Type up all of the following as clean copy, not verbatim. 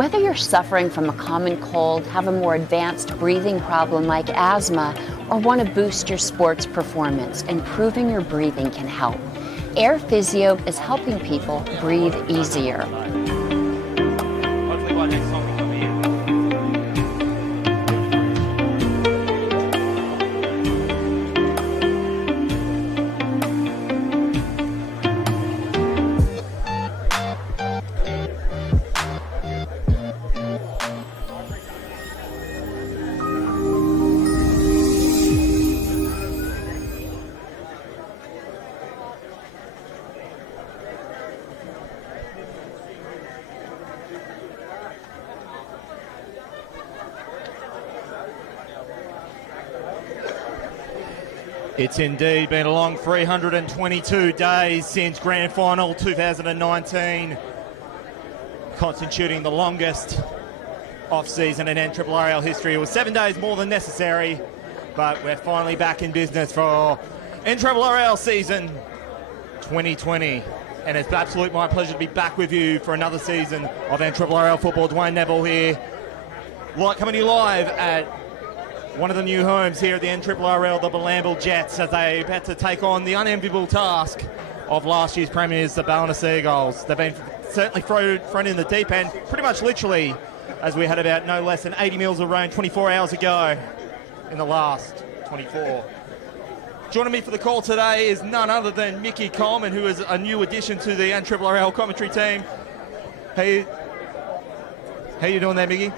Whether you're suffering from a common cold, have a more advanced breathing problem like asthma, or want to boost your sports performance, improving your breathing can help. Air Physio is helping people breathe easier. Hopefully by next time we come here. It's indeed been a long 322 days since Grand Final 2019, constituting the longest off-season in NRRRL history. It was 7 days more than necessary, but we're finally back in business for NRRRL season 2020. And it's absolutely my pleasure to be back with you for another season of NRRRL football. Dwayne Neville here, coming to you live at one of the new homes here at the NRRRL, the Bilambil Jets, as they had to take on the unenviable task of last year's premiers, the Ballina Seagulls. They've been certainly thrown in the deep end, pretty much literally, as we had about no less than 80 mils of rain 24 hours ago in the last 24. Joining me for the call today is none other than Mickey Coleman, who is a new addition to the NRRRL commentary team. Hey, how you doing there, Mickey?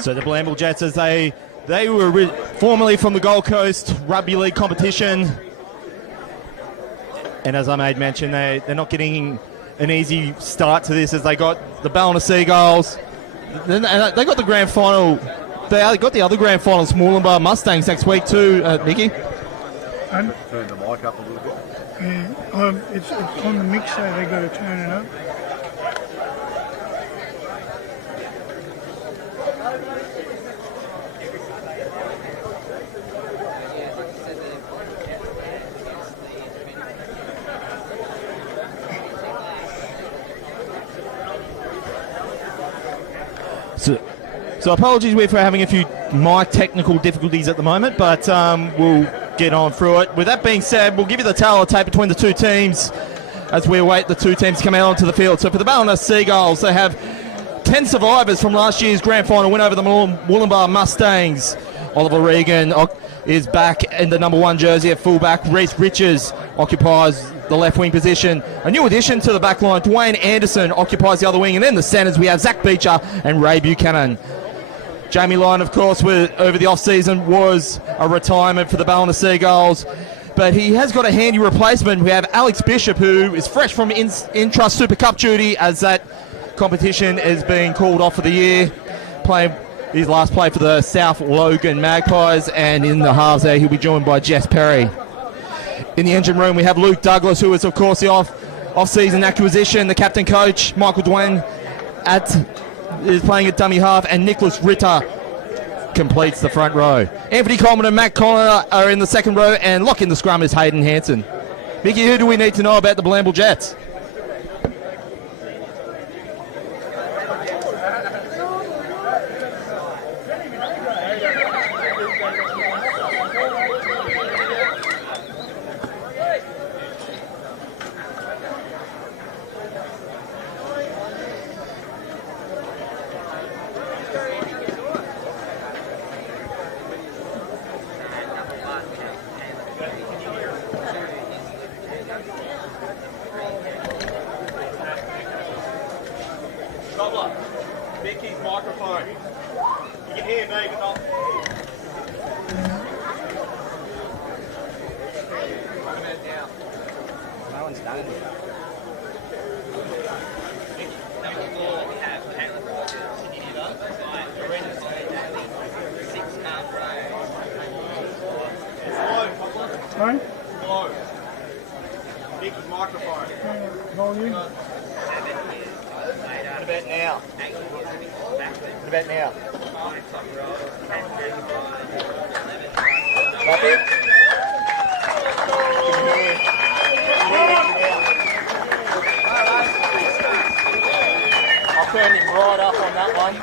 So the Bilambil Jets, as they were formerly from the Gold Coast Rugby League competition, and as I made mention, they're not getting an easy start to this, as they got the Ballina Seagulls, and they got the grand final. They got the other grand final, Bilambil Mustangs, next week too, Mickey. Turn the mic up a little bit. Yeah, it's on the mixer. They got to turn it up. So apologies for having a few mic technical difficulties at the moment, but we'll get on through it. With that being said, we'll give you the tale of tape between the two teams as we await the two teams to come out onto the field. So for the Ballina Seagulls, they have 10 survivors from last year's grand final win over the Bilambil Mustangs. Oliver Regan is back in the number 1 jersey at fullback. Reece Riches occupies the left wing position. A new addition to the back line, Dwayne Anderson, occupies the other wing. And then the centres, we have Zach Beecher and Ray Buchanan. Jamie Lyon, of course, over the off-season was a retirement for the Ballina Seagulls, but he has got a handy replacement. We have Alex Bishop, who is fresh from Intrust Super Cup duty, as that competition is being called off for the year, playing his last play for the South Logan Magpies, and in the halves there, he'll be joined by Jess Perry. In the engine room, we have Luke Douglas, who is, of course, the off-season acquisition. The captain coach, Michael Dwayne, is playing at dummy half, and Nicholas Ritter completes the front row. Anthony Coleman and Matt Connor are in the second row, and locking the scrum is Hayden Hanson. Mickey, who do we need to know about the Bilambil Jets? Cobbler, Mickey's microphone. You can hear me, but not. No one's done it. Sorry? Low. Mickey's microphone. Volume. What about now? What about now? Copy? I'll turn him right up on that one.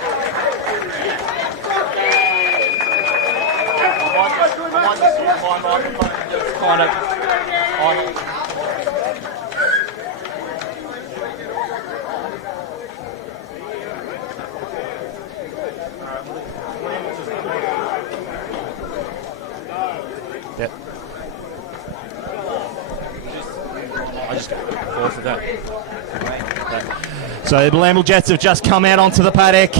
I might just use my microphone and just kind of on. Yep. I just fall for that. So the Bilambil Jets have just come out onto the paddock.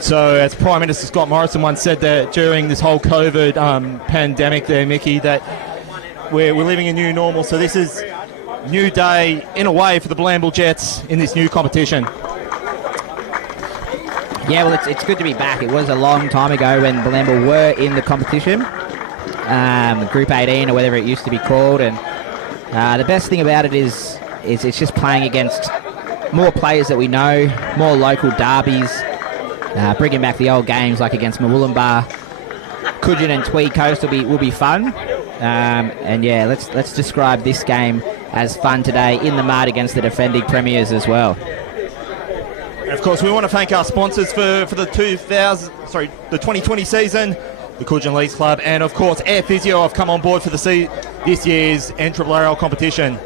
So as Prime Minister Scott Morrison once said that during this whole COVID pandemic there, Mickey, that we're living a new normal. So this is new day in a way for the Bilambil Jets in this new competition. Yeah, well, it's good to be back. It was a long time ago when Bilambil were in the competition, Group 18 or whatever it used to be called, and the best thing about it is it's just playing against more players that we know, more local derbies, bringing back the old games like against Mawullumbar, Coogin and Tweed Coast will be fun, and yeah, let's describe this game as fun today in the mud against the defending premiers as well. And of course, we want to thank our sponsors for the 2020 season, the Coogin Leagues Club, and of course, Air Physio have come on board for this year's NRRRL competition.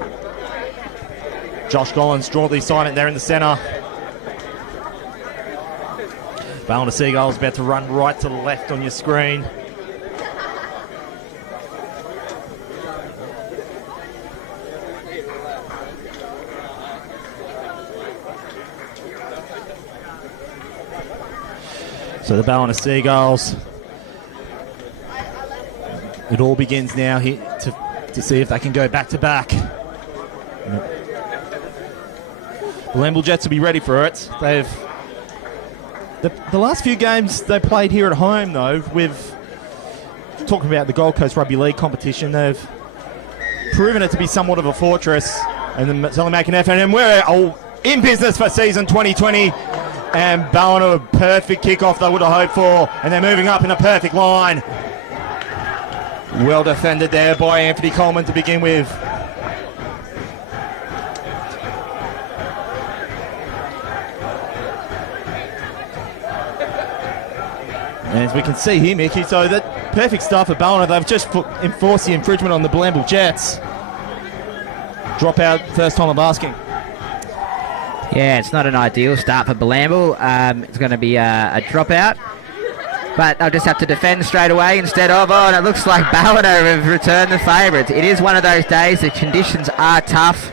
Josh Gollins draw the assignment there in the centre. Ballina Seagulls about to run right to the left on your screen. So the Ballina Seagulls. It all begins now here to see if they can go back to back. The Bilambil Jets will be ready for it. They've the last few games they played here at home, though, with talking about the Gold Coast Rugby League competition, they've proven it to be somewhat of a fortress, and they're only making an effort. And we're in business for season 2020. And Ballina, a perfect kickoff they would have hoped for. And they're moving up in a perfect line. Well defended there by Anthony Coleman to begin with. And as we can see here, Mickey, so that perfect start for Ballina. They've just enforced the infringement on the Bilambil Jets. Drop out first time of asking. Yeah, it's not an ideal start for Bilambil. It's going to be a dropout. But they'll just have to defend straight away instead of, and it looks like Ballina have returned the favourites. It is one of those days. The conditions are tough.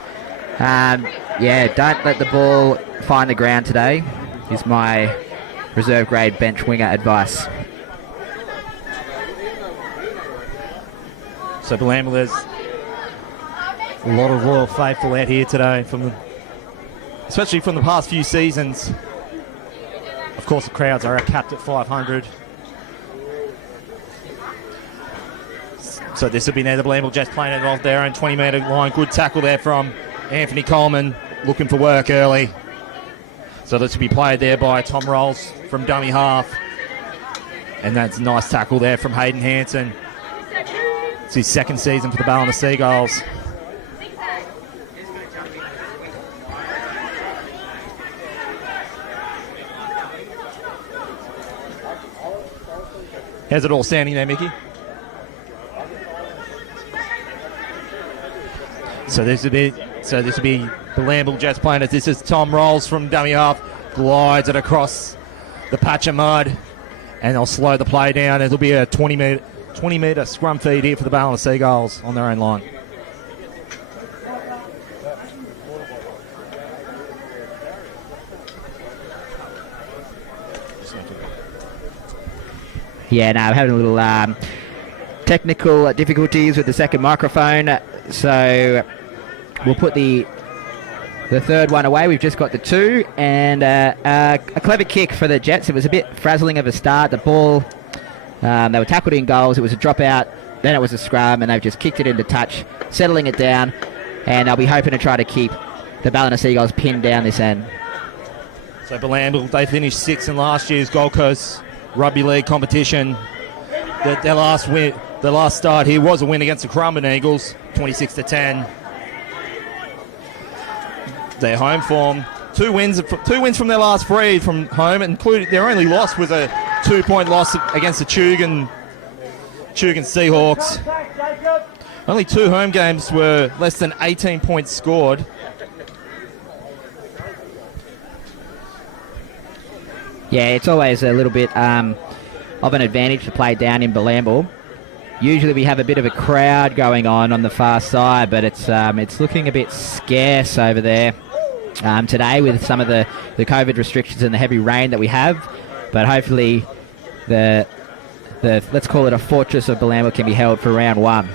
Yeah, don't let the ball find the ground today, is my reserve grade bench winger advice. So Bilambil, there's a lot of loyal faithful out here today, especially from the past few seasons. Of course, the crowds are capped at 500. So this will be now the Bilambil Jets playing it off their own 20-metre line. Good tackle there from Anthony Coleman, looking for work early. So this will be played there by Tom Rolls from dummy half. And that's a nice tackle there from Hayden Hanson. It's his second season for the Ballina Seagulls. How's it all standing there, Mickey? So this will be Bilambil Jets playing it. This is Tom Rolls from dummy half, glides it across the patch of mud, and they'll slow the play down. It'll be a 20-metre scrum feed here for the Ballina Seagulls on their own line. Yeah, no, I'm having a little technical difficulties with the second microphone, so we'll put the third one away. We've just got the 2, and a clever kick for the Jets. It was a bit frazzling of a start. The ball, they were tackled in goals. It was a dropout, then it was a scrum, and they've just kicked it into touch, settling it down, and they'll be hoping to try to keep the Ballina Seagulls pinned down this end. So Bilambil, they finished 6th in last year's Gold Coast Rugby League competition. Their last start here was a win against the Currumbin Eagles, 26-10. Their home form, two wins from their last 3 from home, including their only loss was a 2-point loss against the Tugan Seahawks. Only 2 home games were less than 18 points scored. Yeah, it's always a little bit of an advantage to play down in Bilambil. Usually we have a bit of a crowd going on the far side, but it's looking a bit scarce over there today with some of the COVID restrictions and the heavy rain that we have. But hopefully the let's call it a fortress of Bilambil can be held for round 1.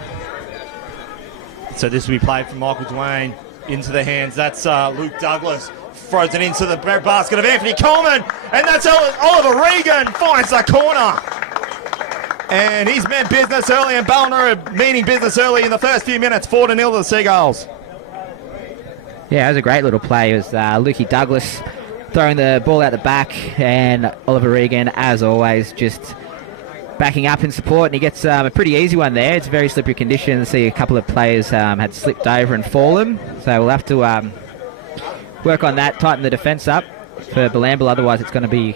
So this will be played from Michael Dwayne into the hands. That's Luke Douglas. Throws it into the basket of Anthony Coleman, and that's Oliver Regan finds the corner. And he's meant business early, and Ballina meaning business early in the first few minutes, 4-0 to the Seagulls. Yeah, it was a great little play. It was Lukey Douglas throwing the ball out the back, and Oliver Regan, as always, just backing up in support, and he gets a pretty easy one there. It's very slippery conditions. See a couple of players had slipped over and fallen, so we'll have to work on that, tighten the defence up for Bilambil. Otherwise, it's going to be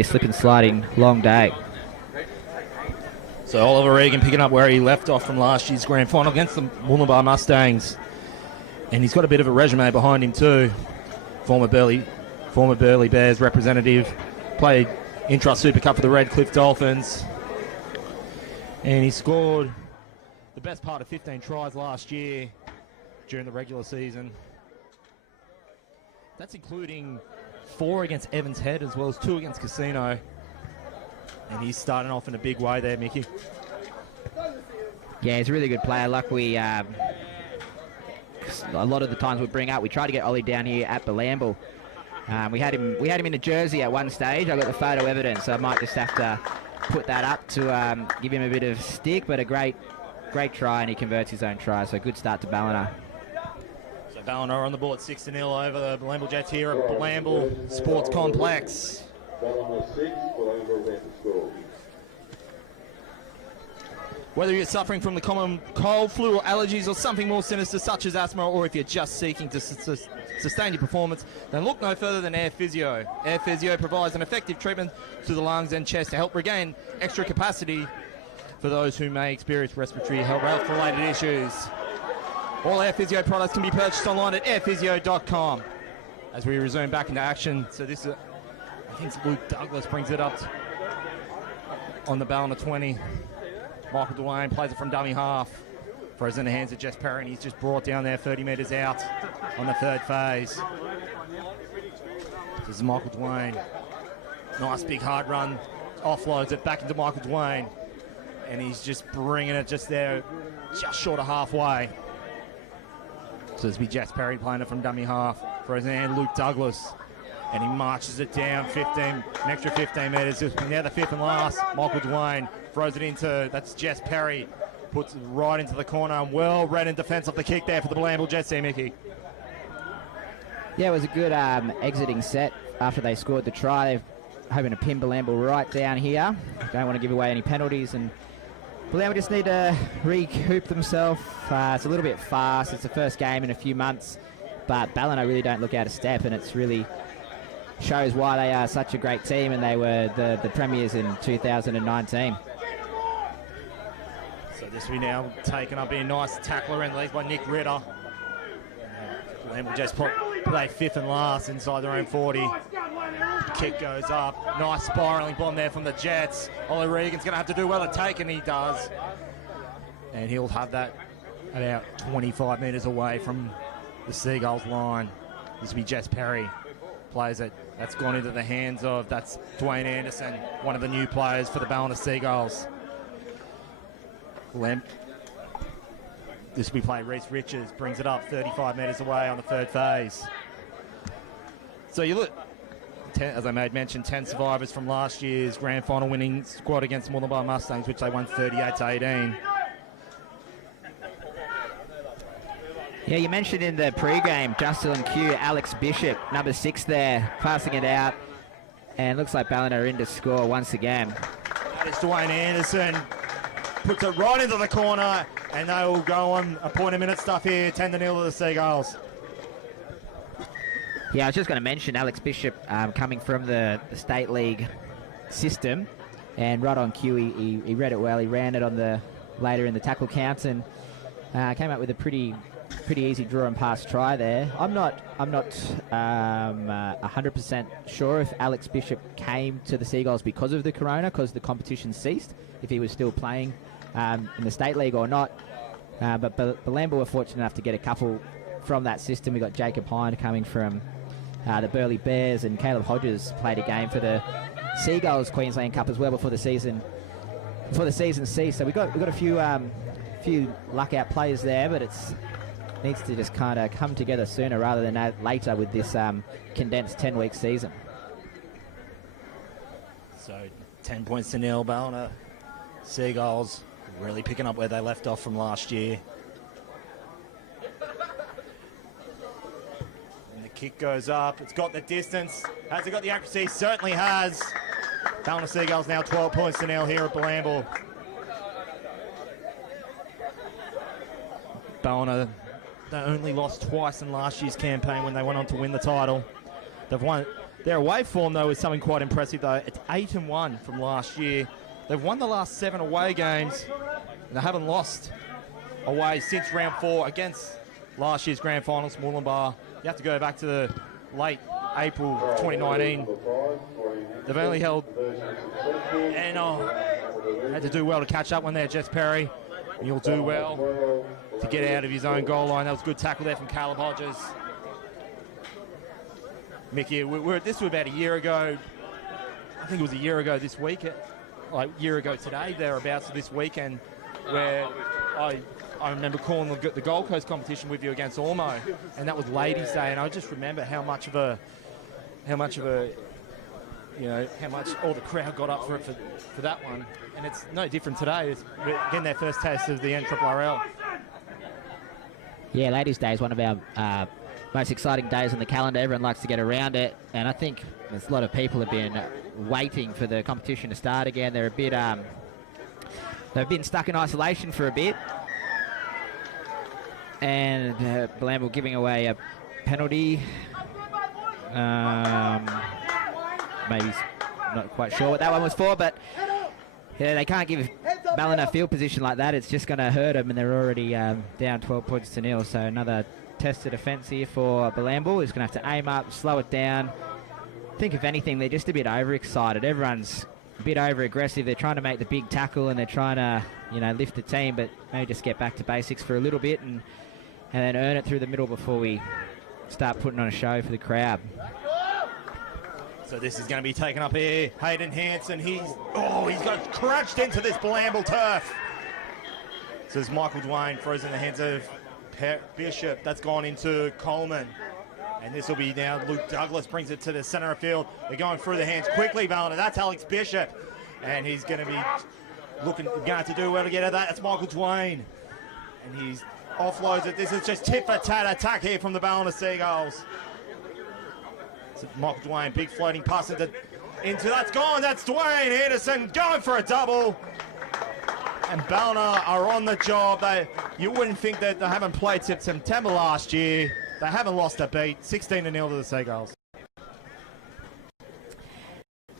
a slip and sliding long day. So Oliver Regan picking up where he left off from last year's grand final against the Wollongbar Mustangs, and he's got a bit of a resume behind him too. Former Burleigh Bears representative, played Intrust Super Cup for the Redcliffe Dolphins, and he scored the best part of 15 tries last year during the regular season. That's including 4 against Evans Head as well as 2 against Casino. And he's starting off in a big way there, Mickey. Yeah, he's a really good player. Luckily, a lot of the times we try to get Ollie down here at Bilambil. We had him in a jersey at one stage. I got the photo evidence, so I might just have to put that up to give him a bit of stick, but a great try, and he converts his own try, so good start to Ballina. So Ballina on the board 6-0 over the Bilambil Jets here at Bilambil Sports Complex. Whether you're suffering from the common cold, flu or allergies or something more sinister such as asthma, or if you're just seeking to sustain your performance, then look no further than Air Physio. Air Physio provides an effective treatment to the lungs and chest to help regain extra capacity for those who may experience respiratory health-related issues. All Air Physio products can be purchased online at airphysio.com. As we resume back into action, so this is, I think it's Luke Douglas brings it up on the Ballina 20. Michael Dwayne plays it from dummy half. Throws in the hands of Jess Perry, and he's just brought down there 30 metres out on the third phase. This is Michael Dwayne. Nice big hard run. Offloads it back into Michael Dwayne. And he's just bringing it just there, just short of halfway. So this will be Jess Perry playing it from dummy half. Throws in the hand Luke Douglas. And he marches it down an extra 15 metres. Now the fifth and last. Michael Dwayne throws it into, that's Jess Perry. Puts it right into the corner. And well read in defence of the kick there for the Bilambil Jets there, Mickey. Yeah, it was a good exiting set after they scored the try. They're hoping to pin Bilambil right down here. Don't want to give away any penalties. And Bilambil just need to recoup themselves. It's a little bit fast. It's the first game in a few months. But Ballina really don't look out of step. And it's really shows why they are such a great team, and they were the premiers in 2019. So this will be now taken up, being a nice tackler and leads by Nick Ritter. Bilambil just play fifth and last inside their own 40. Kick goes up. Nice spiralling bomb there from the Jets. Ollie Regan's going to have to do well to take, and he does. And he'll have that about 25 metres away from the Seagulls line. This will be Jess Perry. Plays it. That's gone into the hands of, that's Dwayne Anderson, one of the new players for the Ballina Seagulls. This will be played. Reece Richards brings it up 35 metres away on the third phase. So you look, as I made mention, 10 survivors from last year's grand final winning squad against Mooloolaba Mustangs, which they won 38-18. Yeah, you mentioned in the pre-game, Justin Q, Alex Bishop, number 6 there, passing it out. And looks like Ballina are in to score once again. That is Dwayne Anderson. Puts it right into the corner, and they will go on a point a minute stuff here, 10-0 to the Seagulls. Yeah, I was just going to mention Alex Bishop coming from the State League system. And right on cue, he read it well. He ran it on the later in the tackle counts and came up with a pretty easy draw and pass try there. I'm not 100% sure if Alex Bishop came to the Seagulls because of the corona, because the competition ceased, if he was still playing in the State League or not. But Bilambil were fortunate enough to get a couple from that system. We got Jacob Hind coming from the Burleigh Bears, and Caleb Hodges played a game for the Seagulls Queensland Cup as well before the season ceased. So we got a few luck out players there, but it's needs to just kind of come together sooner rather than later with this condensed 10-week season. So 10 points to nil. Ballina Seagulls really picking up where they left off from last year. And the kick goes up. It's got the distance. Has it got the accuracy? Certainly has. Ballina Seagulls now 12 points to nil here at Bilambil. Ballina, they only lost twice in last year's campaign when they went on to win the title. They've won. Their away form, though, is something quite impressive, though. It's 8-1 from last year. They've won the last 7 away games, and they haven't lost away since round 4 against last year's grand finals, Mooloolaba. You have to go back to the late April 2019. They've only held, and had to do well to catch up when they're Jess Perry. And you'll do well to get out of his own goal line. That was a good tackle there from Caleb Hodges. Mickey, this was about a year ago. I think it was a year ago this week, like a year ago today, thereabouts this weekend, where I remember calling the Gold Coast competition with you against Ormo, and that was Ladies' Day, and I just remember how much all the crowd got up for that one, and it's no different today. We're getting their first taste of the NRRRL. Yeah, Ladies' Day is one of our most exciting days on the calendar. Everyone likes to get around it, and I think there's a lot of people have been waiting for the competition to start again. They're a bit, they've been stuck in isolation for a bit, and Bilambil giving away a penalty. Maybe not quite sure what that one was for, but yeah, they can't give Ballina field position like that. It's just going to hurt them, and they're already down 12 points to nil. So another test of defence here for Bilambil. He's going to have to aim up, slow it down. I think if anything, they're just a bit overexcited. Everyone's a bit over-aggressive. They're trying to make the big tackle, and they're trying to, lift the team, but maybe just get back to basics for a little bit and then earn it through the middle before we start putting on a show for the crowd. So this is going to be taken up here. Hayden Hanson, he's got crunched into this Bilambil turf. So there's Michael Dwayne, throws in the hands of Bishop. That's gone into Coleman. And this will be now Luke Douglas brings it to the centre of field. They're going through the hands quickly, Ballina. That's Alex Bishop. And he's going to be going to have to do well to get at that. That's Michael Dwayne. And he's offloads it. This is just tit-for-tat attack here from the Ballina Seagulls. So Michael Dwayne, big floating pass into that's gone. That's Dwayne Anderson going for a double. And Ballina are on the job. You wouldn't think that they haven't played since September last year. They haven't lost a beat. 16-0 to the Seagulls.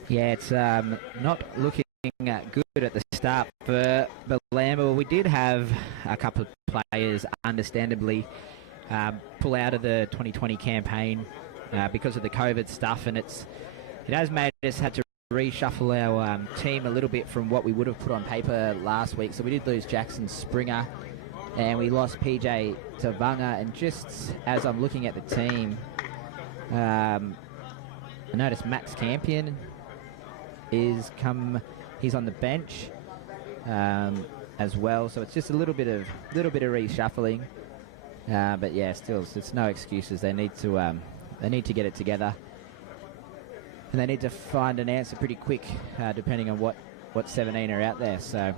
Yeah, it's not looking good at the start for Bilambil. We did have a couple of players, understandably, pull out of the 2020 campaign because of the COVID stuff, and it has made us have to reshuffle our team a little bit from what we would have put on paper last week. So we did lose Jackson Springer, and we lost PJ Tavanga. And just as I'm looking at the team, I noticed Max Campion he's on the bench as well, so it's just a little bit of reshuffling. But yeah, still, it's no excuses. They need to get it together, and they need to find an answer pretty quick, depending on what 17 are out there. So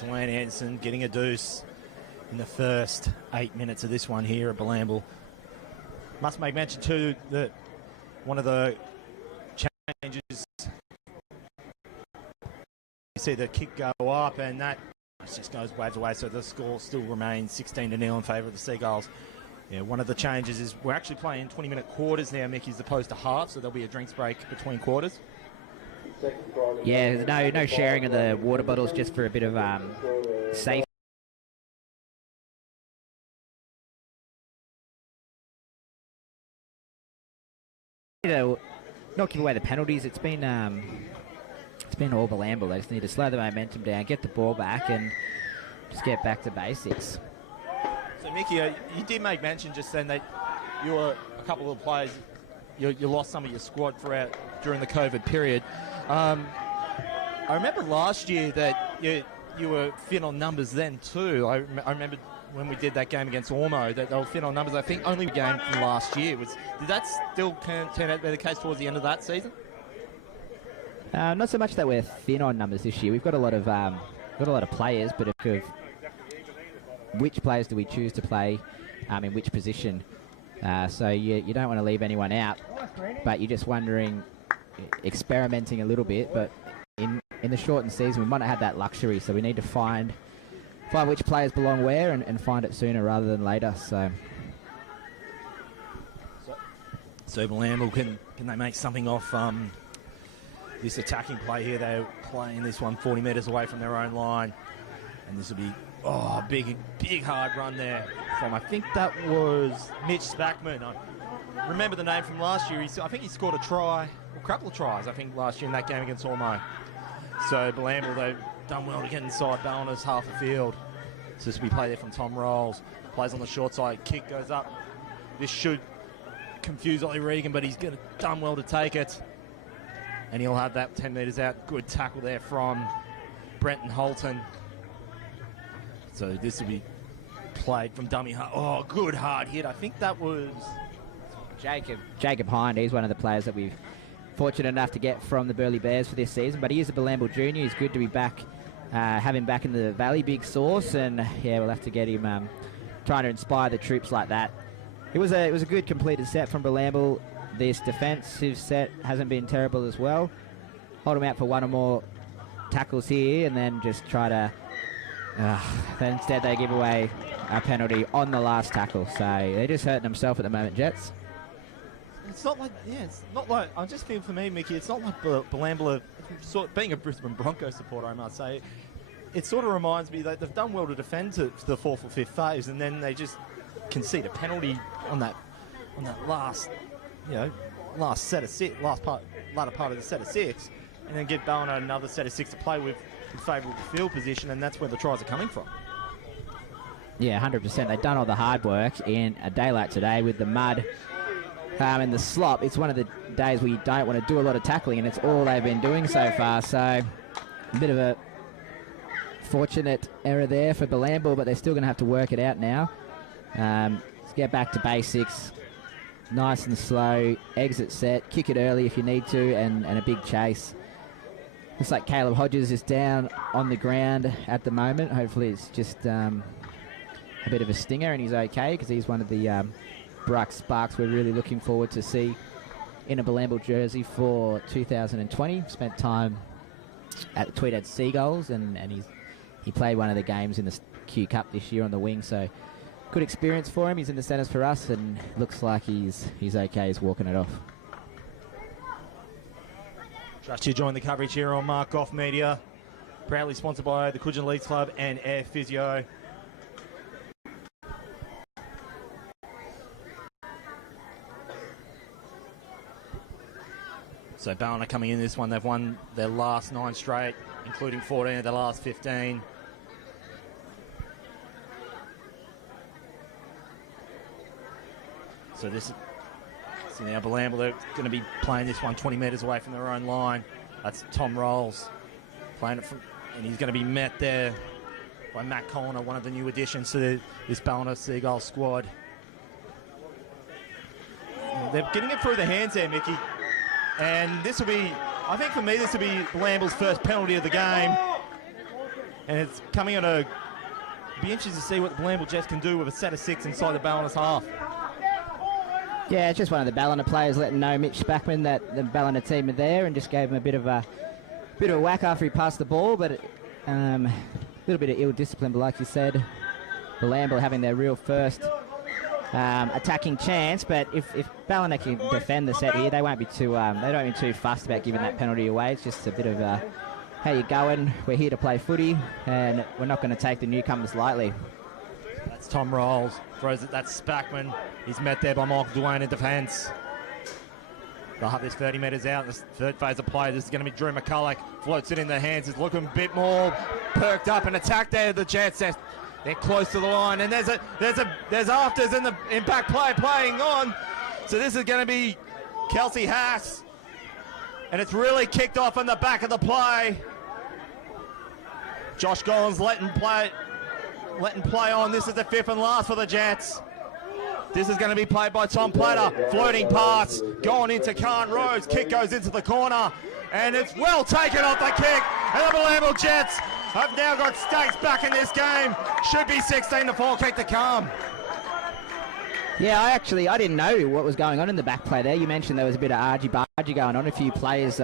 Dwayne Anderson getting a deuce in the first 8 minutes of this one here at Bilambil. Must make mention too that one of the changes, you see the kick go up, and that just goes waves away, so the score still remains 16-0 in favour of the Seagulls. Yeah, one of the changes is we're actually playing 20-minute quarters now, Mickey, as opposed to half, so there'll be a drinks break between quarters. yeah, no sharing of the water bottles, just for a bit of safety. Not give away the penalties. It's been all Bilambil. They just need to slow the momentum down, get the ball back, and just get back to basics. So, Mickey, you did make mention just then that you were a couple of players, you lost some of your squad during the COVID period. I remember last year that you were thin on numbers then too. I remember when we did that game against Ormo that they were thin on numbers. I think only the game from last year did that still turn out to be the case towards the end of that season? Not so much that we're thin on numbers this year. We've got a lot of players, but of which players do we choose to play in which position? So you don't want to leave anyone out, but you're just wondering, experimenting a little bit. But in the shortened season, we might not have that luxury, so we need to find which players belong where and find it sooner rather than later. So Bilambil, can they make something off this attacking play here? They're playing this one 40 metres away from their own line, and this will be a big hard run there from, I think that was Mitch Spackman. I remember the name from last year. I think he scored a try, a couple of tries, I think, last year in that game against Ormo. So Bilambil, they've done well to get inside Ballina's half the field. So this will be played there from Tom Rolls. Plays on the short side, kick goes up. This should confuse Ollie Regan, but he's done well to take it. And he'll have that 10 metres out. Good tackle there from Brenton Holton. So this will be played from dummy. Good hard hit. I think that was Jacob Hind. He's one of the players that we've fortunate enough to get from the Burleigh Bears for this season, but he is a Bilambil junior. He's good to be back, have him back in the Valley, big source, and yeah, we'll have to get him trying to inspire the troops like that. It was a good completed set from Bilambil. This defensive set hasn't been terrible as well. Hold him out for one or more tackles here, and then just try to. Then instead they give away a penalty on the last tackle, so they're just hurting themselves at the moment, Jets. It's not like, I just feel for me, Mickey, it's not like Bilambil, being a Brisbane Broncos supporter, I must say, it sort of reminds me that they've done well to defend to the fourth or fifth phase, and then they just concede a penalty on that last, latter part of the set of six, and then give Ballina another set of six to play with in favourable field position, and that's where the tries are coming from. Yeah, 100%. They've done all the hard work in a day like today with the mud and the slop. It's one of the days where you don't want to do a lot of tackling, and it's all they've been doing so far. So a bit of a fortunate error there for Bilambil, but they're still going to have to work it out now. Let's get back to basics. Nice and slow, exit set, kick it early if you need to, and a big chase. Looks like Caleb Hodges is down on the ground at the moment. Hopefully it's just a bit of a stinger and he's okay, because he's one of the Bruck Sparks we're really looking forward to see in a Bilambil jersey for 2020. Spent time at the Tweedhead Seagulls, and he played one of the games in the Q Cup this year on the wing, so good experience for him. He's in the centres for us, and looks like he's okay. He's walking it off. Trust you join the coverage here on Mark Goff Media, proudly sponsored by the Coogin Leagues Club and Air Physio. So Ballina coming in this one, they've won their last 9 straight, including 14 of their last 15. So this So now Bilambil, they're going to be playing this one 20 metres away from their own line. That's Tom Rolls playing it from, and he's going to be met there by Matt Connor, one of the new additions to this Ballina Seagull squad. They're getting it through the hands there, Mickey. And this will be, I think for me, this will be Bilambil's first penalty of the game. And it's coming at a, be interesting to see what the Bilambil Jets can do with a set of 6 inside the Ballina's half. Yeah, it's just one of the Ballina players letting know Mitch Spackman that the Ballina team are there, and just gave him a bit of a whack after he passed the ball, but a little bit of ill discipline. But like you said, Bilambil having their real first attacking chance. But if Ballina can defend the set here, they won't be too they don't be too fussed about giving that penalty away. It's just a bit of how you going? We're here to play footy, and we're not going to take the newcomers lightly. That's Tom Rolls. Throws it, that's Spackman. He's met there by Michael Duane in defence. They'll have this 30 metres out. This third phase of play. This is going to be Drew McCulloch. Floats it in their hands. It's looking a bit more perked up and attack there. The Jets, they're close to the line. And there's afters in the impact play playing on. So this is going to be Kelsey Haas. And it's really kicked off on the back of the play. Josh Gollins letting play on. This is the 5th and last for the Jets. This is going to be played by Tom Platter. Floating pass, going into Khan Rhodes. Kick goes into the corner, and it's well taken off the kick. And the Bilambil Jets have now got stakes back in this game. Should be 16-4 kick to come. Yeah, I didn't know what was going on in the back play there. You mentioned there was a bit of argy-bargy going on, a few players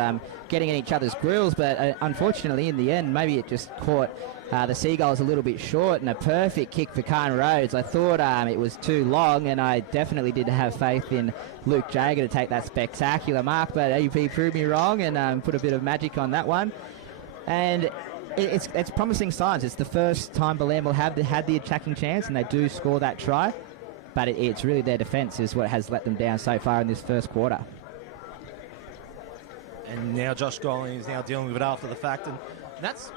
getting in each other's grills, but unfortunately in the end, maybe it just caught the Seagulls a little bit short, and a perfect kick for Khan Rhodes. I thought it was too long, and I definitely did have faith in Luke Jager to take that spectacular mark, but AP proved me wrong and put a bit of magic on that one. And it's promising signs. It's the first time Bilambil had the attacking chance, and they do score that try. But it's really their defence is what has let them down so far in this first quarter. And now Josh Gollins is now dealing with it after the fact, and that's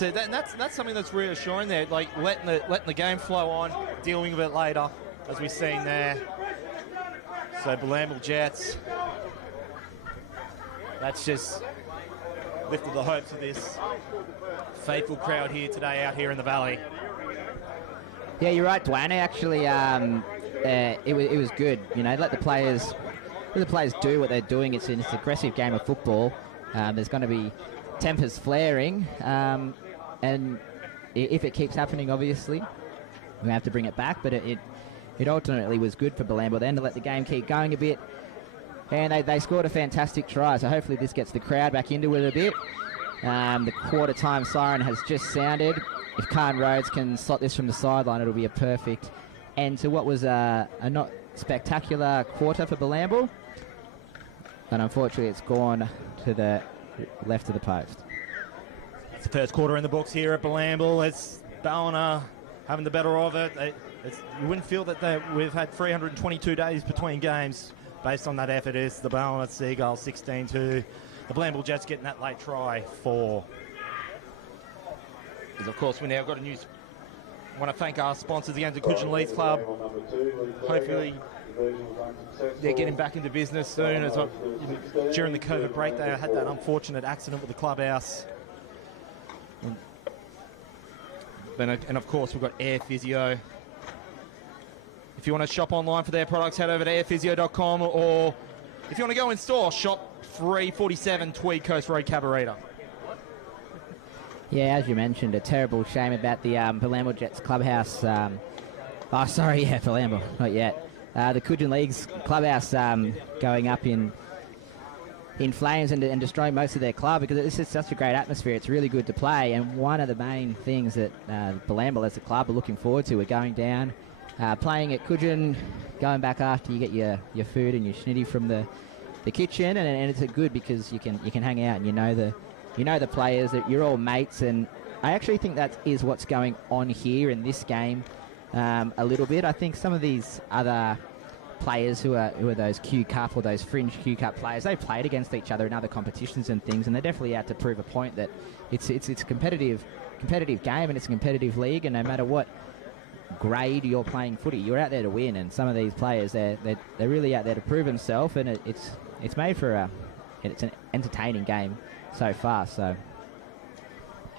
that's something that's reassuring there, like letting the game flow on, dealing with it later, as we've seen there. So Bilambil Jets, that's just lifted the hopes of this faithful crowd here today out here in the Valley. Yeah, you're right, Dwayne. Actually, it was good. You know, let the players do what they're doing. It's an aggressive game of football. There's going to be tempers flaring, and if it keeps happening, obviously, we have to bring it back. But it ultimately was good for Bilambil then to let the game keep going a bit, and they scored a fantastic try. So hopefully this gets the crowd back into it a bit. The quarter time siren has just sounded. If Khan Rhodes can slot this from the sideline, it'll be a perfect end to what was a not spectacular quarter for Bilambil. And unfortunately, it's gone to the left of the post. That's the first quarter in the books here at Bilambil. It's Ballina having the better of it. You wouldn't feel that we've had 322 days between games based on that effort. It's the Ballina Seagulls 16-2. The Bilambil Jets getting that late try for. Because of course we now got a new. I want to thank our sponsors again, the Coogin Leeds Club. Hopefully they're getting back into business soon. During the COVID break, they had that unfortunate accident with the clubhouse. And of course we've got Air Physio. If you want to shop online for their products, head over to airphysio.com, or if you want to go in store, shop 347 Tweed Coast Road, Cabarita. Yeah, as you mentioned, a terrible shame about the Bilambil Jets clubhouse. Bilambil, not yet. The Coogin League's clubhouse going up in flames and destroying most of their club, because this is such a great atmosphere. It's really good to play, and one of the main things that Bilambil as a club are looking forward to are going down, playing at Coogin, going back after you get your food and your schnitty from the kitchen, and it's good because you can hang out and you know the players, that you're all mates. And I actually think that is what's going on here in this game a little bit. I think some of these other players who are those Q Cup or those fringe Q Cup players, they played against each other in other competitions and things, and they're definitely out to prove a point that it's a competitive game, and it's a competitive league, and no matter what grade you're playing footy. You're out there to win, and some of these players, they're really out there to prove themselves, and it's made for it's an entertaining game so far. So,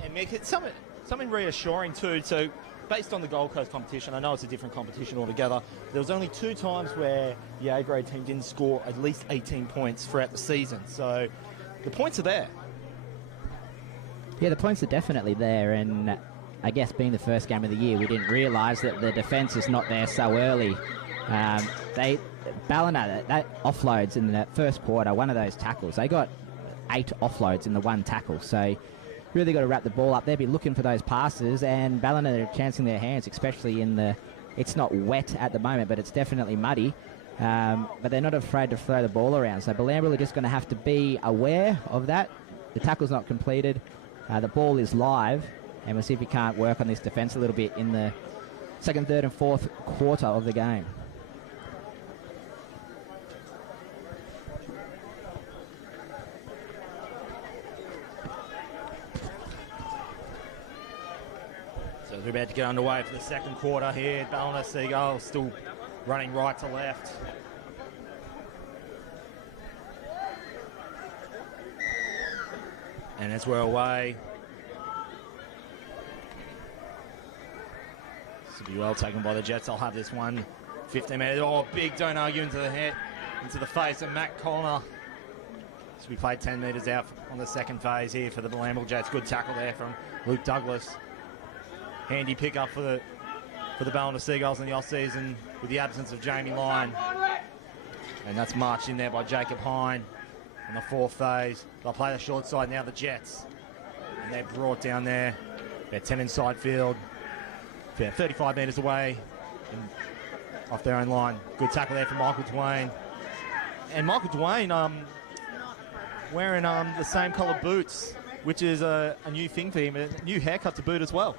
And Mick, it's something reassuring too. So, based on the Gold Coast competition, I know it's a different competition altogether. There was only 2 times where the A-grade team didn't score at least 18 points throughout the season. So, the points are there. yeah, the points are definitely there, and I guess being the first game of the year, we didn't realise that the defence is not there so early. Ballina, that offloads in that first quarter, one of those tackles, they got 8 offloads in the one tackle. So really got to wrap the ball up. They'll be looking for those passes, and Ballina are chancing their hands, especially in the... It's not wet at the moment, but it's definitely muddy. But they're not afraid to throw the ball around. So Bilambil are just going to have to be aware of that. The tackle's not completed. The ball is live, and we'll see if we can't work on this defence a little bit in the second, third and fourth quarter of the game. So we're about to get underway for the second quarter here. Ballina Seagulls still running right to left. And as we're away, this will be well taken by the Jets. I'll have this one 15 metres. Oh, big don't argue into the head, into the face of Matt Connor. So we played 10 metres out on the second phase here for the Bilambil Jets. Good tackle there from Luke Douglas. Handy pick up for the Ballina Seagulls in the off-season with the absence of Jamie Lyon. And that's marched in there by Jacob Hine in the fourth phase. They'll play the short side now, the Jets. And they're brought down there. They're 10 inside field. They're 35 metres away off their own line. Good tackle there from Michael Dwayne. And Michael Dwayne wearing the same colour boots, which is a new thing for him. A new haircut to boot as well.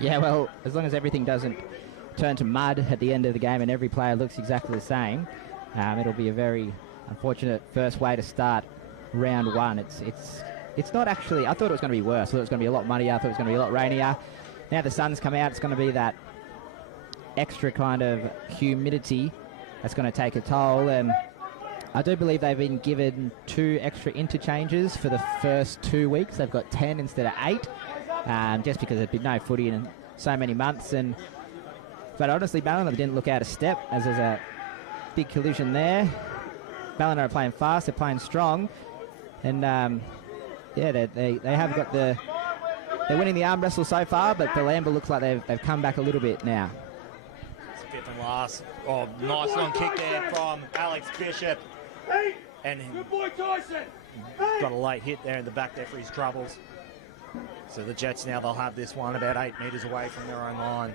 Yeah, well, as long as everything doesn't turn to mud at the end of the game and every player looks exactly the same, it'll be a very unfortunate first way to start round one. It's not actually... I thought it was going to be worse. I thought it was going to be a lot muddier. I thought it was going to be a lot rainier. Now the sun's come out. It's going to be that extra kind of humidity that's going to take a toll. And I do believe they've been given 2 extra interchanges for the first 2 weeks. They've got 10 instead of 8. Just because there's been no footy in so many months. But honestly, Ballina didn't look out of step as there's a big collision there. Ballina are playing fast, they're playing strong, and they have got they're winning the arm wrestle so far, but Bilambil looks like they've come back a little bit now. It's 5th and last. Oh, nice long kick there from Alex Bishop. And good boy, Tyson. Got a late hit there in the back there for his troubles. So the Jets now, they'll have this one about 8 metres away from their own line.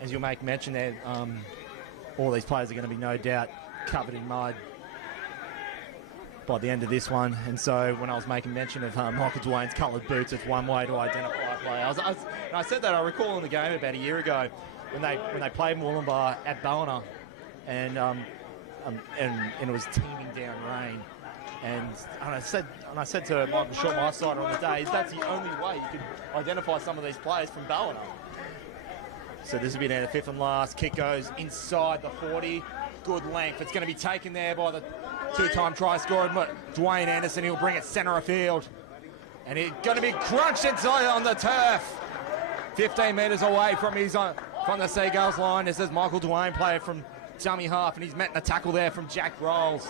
As you'll make mention there, all these players are going to be no doubt covered in mud by the end of this one. And so when I was making mention of Michael Dwayne's coloured boots, it's one way to identify a player. And I said that, I recall in the game about a year ago when they played Moolumbar at Ballina, and it was teeming down rain. And I said to Michael Shaw, my sider on the day, that's the only way you can identify some of these players from Ballina. So this will be now the 5th and last. Kick goes inside the 40. Good length. It's going to be taken there by the 2-time try scorer, Dwayne Anderson. He'll bring it centre of field. And he's going to be crunched inside on the turf. 15 metres away from the Seagulls line. This is Michael Dwayne, player from dummy half, and he's met in the tackle there from Jack Rolls.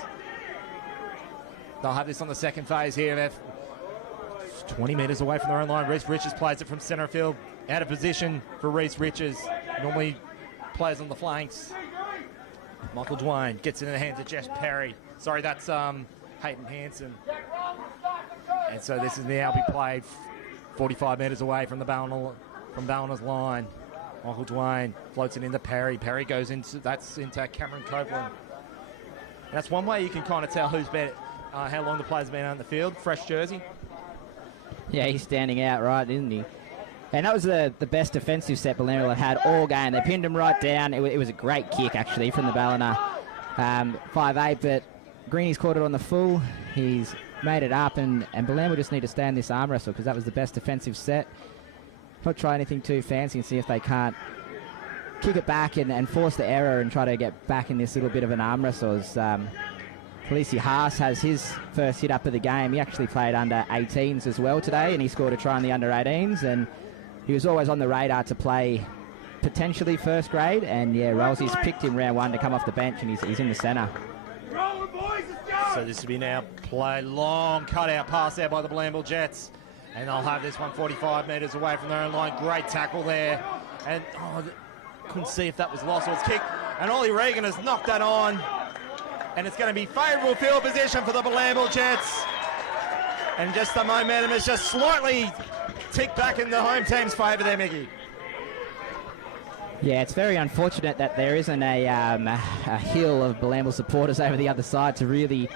They'll have this on the second phase here. They're 20 metres away from their own line. Reece Riches plays it from centre field. Out of position for Reece Riches. Normally plays on the flanks. Michael Dwayne gets it in the hands of Jess Perry. Sorry, that's Hayden Hanson. And so this is now be played 45 metres away from Ballina's line. Michael Dwayne floats it into Perry. Perry goes into Cameron Copeland. And that's one way you can kind of tell who's better. How long the player's been on the field. Fresh jersey. Yeah, he's standing out right, isn't he? And that was the best defensive set Bilambil had all game. They pinned him right down. It was a great kick, actually, from the Ballina 5'8", but Greeny's caught it on the full. He's made it up, and Bilambil just need to stay in this arm wrestle because that was the best defensive set. not try anything too fancy and see if they can't kick it back and force the error and try to get back in this little bit of an arm wrestle. As Khaleesi Haas has his first hit up of the game. He actually played under 18s as well today, and he scored a try in the under 18s, and he was always on the radar to play potentially first grade, and yeah, Rolsey's picked him round 1 to come off the bench, and he's in the centre. So this will be now played long cut-out pass there by the Bilambil Jets, and they'll have this one 45 metres away from their own line. Great tackle there, and couldn't see if that was lost or it's kicked, and Ollie Regan has knocked that on, and it's going to be favourable field position for the Bilambil Jets, and just the momentum is just slightly ticked back in the home team's favour there, Mickey. Yeah, it's very unfortunate that there isn't a hill of Bilambil supporters over the other side to really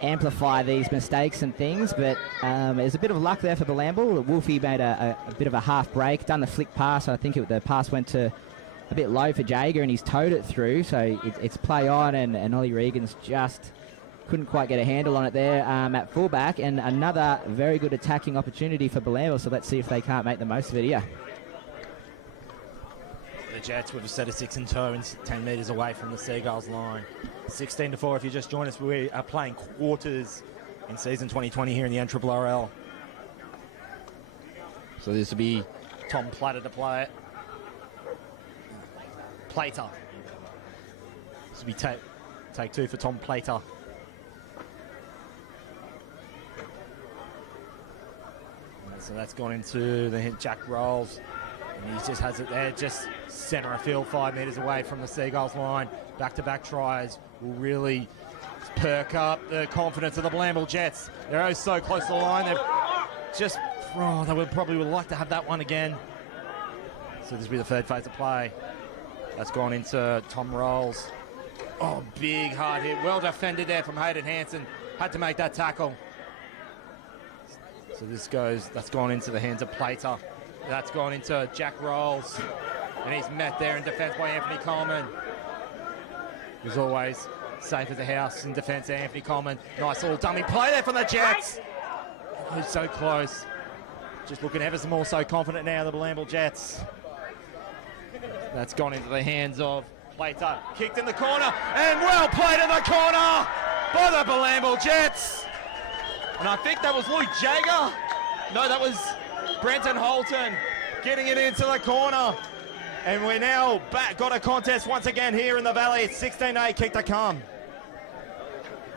amplify these mistakes and things, but there's a bit of luck there for Bilambil. Wolfie made a bit of a half break, done the flick pass. I think the pass went to a bit low for Jaeger, and he's towed it through, so it's play on, and Ollie Regan's just couldn't quite get a handle on it there at fullback, and another very good attacking opportunity for Bilambil, so let's see if they can't make the most of it here. The Jets with a set of 6 and 2 and 10 metres away from the Seagulls line. 16-4 if you just joined us. We are playing quarters in season 2020 here in the NRRRL. So this will be Tom Platter to play it. Plater. This will be take 2 for Tom Plater. So that's gone into the Jack Rolls. And he just has it there, just centre of field, 5 metres away from the Seagulls line. Back-to-back tries will really perk up the confidence of the Bilambil Jets. They're so close to the line. They've just, they would probably like to have that one again. So this will be the third phase of play. That's gone into Tom Rolls. Oh, big hard hit. Well defended there from Hayden Hansen. Had to make that tackle. So that's gone into the hands of Plater. That's gone into Jack Rolls. And he's met there in defence by Anthony Coleman. As always, safe as a house in defence, Anthony Coleman. Nice little dummy play there from the Jets. He's so close. Just looking ever so more so confident now, the Bilambil Jets. That's gone into the hands of Plater. Kicked in the corner, and well played in the corner by the Bilambil Jets. And I think that was Luke Jager. No, that was Brenton Holton getting it into the corner. And we're now got a contest once again here in the Valley. It's 16-8 kick to come.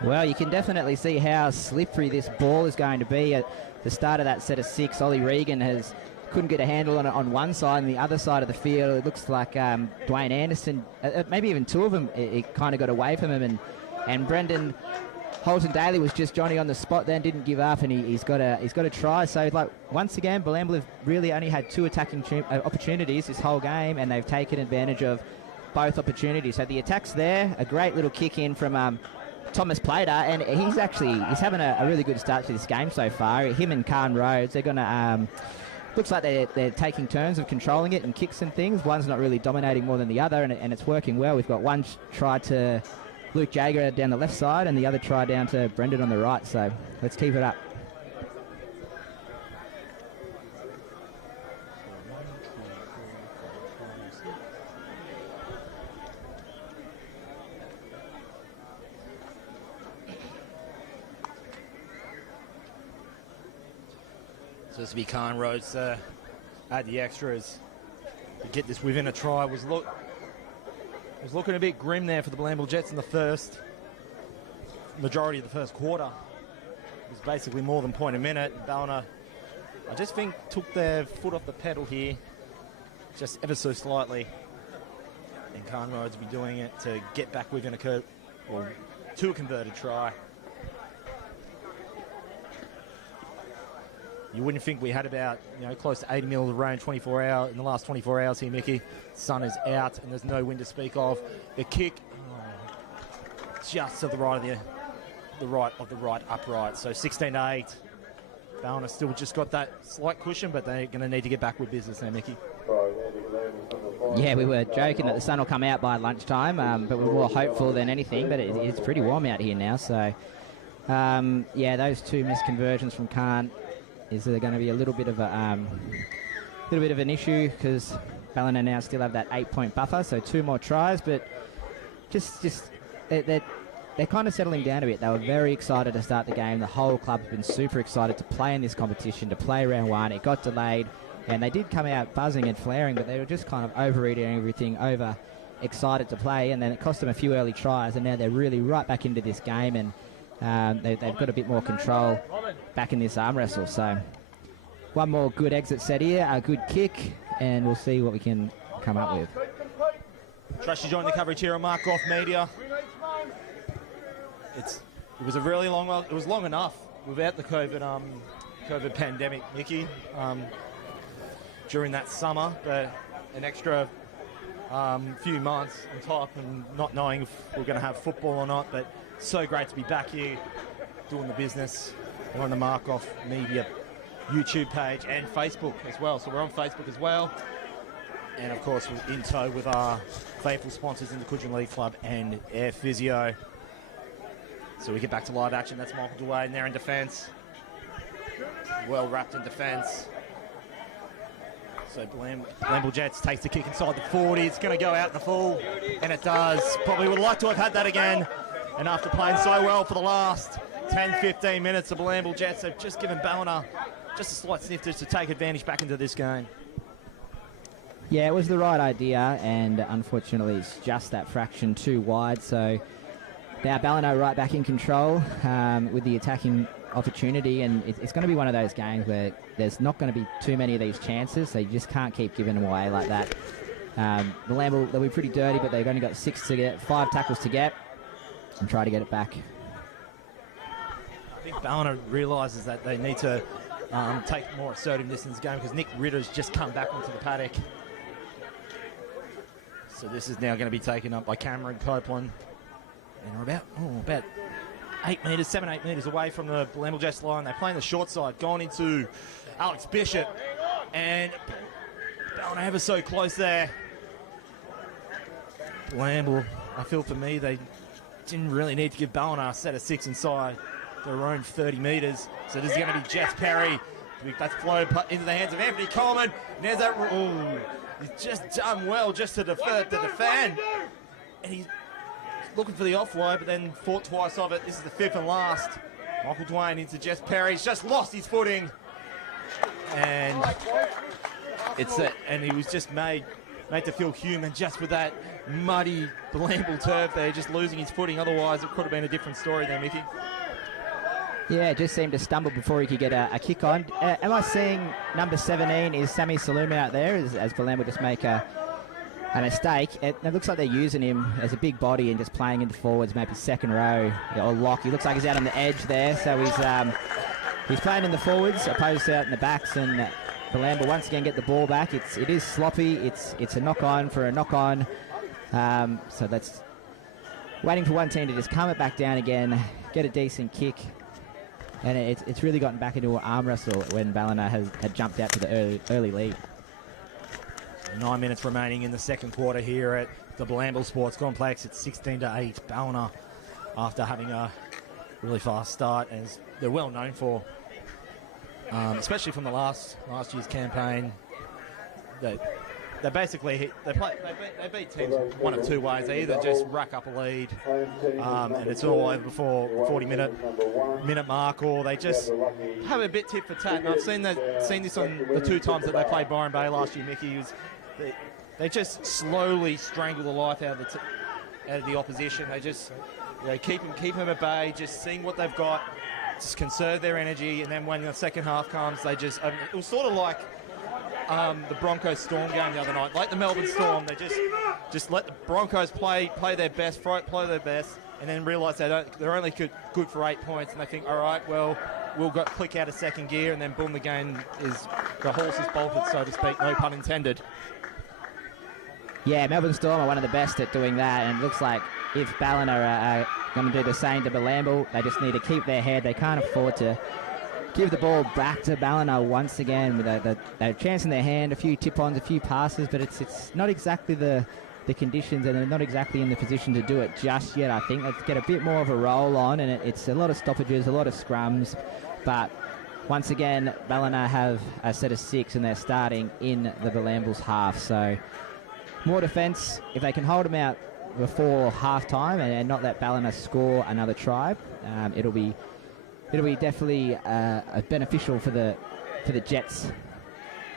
Well, you can definitely see how slippery this ball is going to be at the start of that set of 6. Ollie Regan couldn't get a handle on it on one side, and the other side of the field, it looks like Dwayne Anderson, maybe even 2 of them, it kind of got away from him, and Brendan Holton Daly was just Johnny on the spot then, didn't give up, and he's got a try. So once again, Bilambil have really only had 2 attacking opportunities this whole game, and they've taken advantage of both opportunities. So the attack's there, a great little kick in from Thomas Plater, and he's having a really good start to this game so far. Him and Khan Rhodes, they're going to looks like they're taking turns of controlling it and kicks and things. One's not really dominating more than the other, and it's working well. We've got one try to Luke Jager down the left side, and the other try down to Brendan on the right. So let's keep it up. So this will be Khan Rhodes add the extras to get this within a try. Was looking a bit grim there for the Bilambil Jets in the first majority of the first quarter. It was basically more than point a minute. Ballina, I just think, took their foot off the pedal here, just ever so slightly. And Khan Rhodes will be doing it to get back within to a converted try. You wouldn't think we had about close to 80 mil of rain in the last 24 hours here, Mickey. Sun is out and there's no wind to speak of. The kick just to the right of the right upright. So 16-8. Ballina still just got that slight cushion, but they're going to need to get back with business now, Mickey. Yeah, we were joking that the sun will come out by lunchtime, but we're more hopeful than anything. But it's pretty warm out here now, so those 2 missed conversions from Khan. Is there going to be a little bit of a little bit of an issue because Ballina now still have that 8-point buffer, so 2 more tries, but they're kind of settling down a bit. They were very excited to start the game. The whole club has been super excited to play in this competition, to play round 1. It got delayed, and they did come out buzzing and flaring, but they were just kind of overeating everything, over excited to play, and then it cost them a few early tries, and now they're really right back into this game, and they've got a bit more control back in this arm wrestle. So one more good exit set here, a good kick, and we'll see what we can come up with. Trusty joining the coverage here on Mark Off Media. It was a really long, it was long enough without the COVID pandemic, Mickey, during that summer, but an extra few months on top, and not knowing if we're going to have football or not, but so great to be back here doing the business. We're on the Mark Off Media YouTube page and Facebook as well, so we're on Facebook as well, and of course we're in tow with our faithful sponsors in the Coodgin League Club and Air Physio. So we get back to live action. That's Michael Duane there in defence, well wrapped in defence. So Bilambil Jets takes the kick inside the 40. It's going to go out in the full, and it does. Probably would like to have had that again. And after playing so well for the last 10-15 minutes, the Bilambil Jets have just given Ballina just a slight sniff to take advantage back into this game. Yeah, it was the right idea, and unfortunately it's just that fraction too wide. So now Ballina right back in control with the attacking opportunity, and it's going to be one of those games where there's not going to be too many of these chances, so you just can't keep giving them away like that. Bilambil, they'll be pretty dirty, but they've only got 5 tackles to get and try to get it back. I think Ballina realises that they need to take more assertiveness in this game, because Nick Ritter's just come back onto the paddock. So this is now going to be taken up by Cameron Copeland, and we're about 7, 8 metres away from the Bilambil Jets line. They're playing the short side, going into Alex Bishop, and Ballina ever so close there. Bilambil, I feel for me, they didn't really need to give Ballina a set of 6 inside their own 30 metres. So this is going to be Jess Perry. That's flowed into the hands of Anthony Coleman. And there's that. He's just done well just to defend. And he's looking for the offload, but then fought twice of it. This is the 5th and last. Michael Duane into Jess Perry. He's just lost his footing. And it's it. And he was just made to feel human just with that muddy Bilambil turf there, just losing his footing. Otherwise, it could have been a different story there, Mickey. Yeah, just seemed to stumble before he could get a kick on. Am I seeing number 17 is Sammy Saloom out there as Bilambil just make a mistake? It looks like they're using him as a big body and just playing into forwards, maybe second row or lock. He looks like he's out on the edge there, so he's playing in the forwards, opposed to out in the backs, and Bilambil once again get the ball back. It is sloppy. It's a knock on for a knock on. So that's waiting for one team to just calm it back down again, get a decent kick. And it's really gotten back into an arm wrestle when Ballina had jumped out to the early lead. 9 minutes remaining in the second quarter here at the Bilambil Sports Complex. It's 16-8. Ballina, after having a really fast start, as they're well known for, especially from the last year's campaign. They basically they beat teams one of two ways. They either just rack up a lead and it's all over before 40-minute mark, or they just have a bit tit for tat. And I've seen this on the 2 times that they played Byron Bay last year, Mickey. They just slowly strangle the life out of the opposition. They just keep them at bay, just seeing what they've got, just conserve their energy, and then when the second half comes, they just it was sort of like the Broncos Storm game the other night, like the Melbourne Storm. They just let the Broncos play their best, play their best, and then realise they're only good for 8 points, and they think, all right, well, we'll click out of second gear, and then boom, the horse is bolted, so to speak, no pun intended. Yeah, Melbourne Storm are one of the best at doing that, and it looks like if Ballina are going to do the same to Bilambil, they just need to keep their head. They can't afford to give the ball back to Ballina once again with a chance in their hand, a few tip-ons, a few passes, but it's not exactly the conditions, and they're not exactly in the position to do it just yet, I think. Let's get a bit more of a roll on, and it's a lot of stoppages, a lot of scrums, but once again, Ballina have a set of 6 and they're starting in the Bilambils half. So more defence. If they can hold them out before half-time and not let Ballina score another try, it'll be definitely beneficial for the Jets'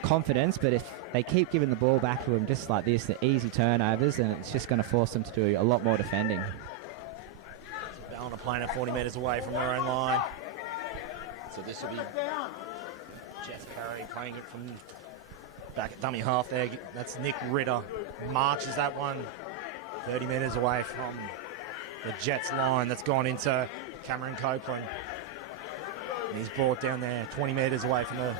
confidence. But if they keep giving the ball back to them just like this, the easy turnovers, then it's just going to force them to do a lot more defending. Ballina playing at 40 metres away from their own line. So this will be Jeff Parry playing it from back at dummy half there. That's Nick Ritter. Marches that one 30 metres away from the Jets line. That's gone into Cameron Copeland. And he's brought down there 20 metres away from the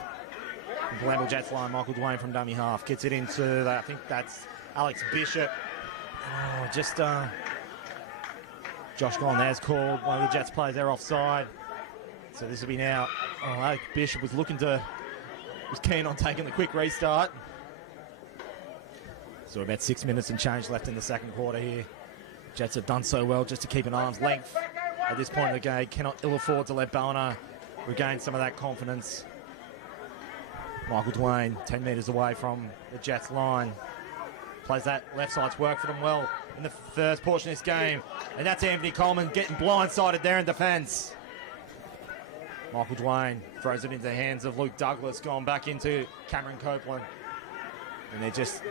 Bilambil Jets line. Michael Dwayne from dummy half gets it into, I think that's Alex Bishop. Josh Gone there's called. One of the Jets players there offside. So this will be now. Alex Bishop was keen on taking the quick restart. So about 6 minutes and change left in the second quarter here. Jets have done so well just to keep an arm's length at this point in the game. Cannot ill afford to let Ballina regain some of that confidence. Michael Dwayne 10 metres away from the Jets line. Plays that left side's work for them well in the first portion of this game. And that's Anthony Coleman getting blindsided there in defence. Michael Dwayne throws it into the hands of Luke Douglas, going back into Cameron Copeland. And they're just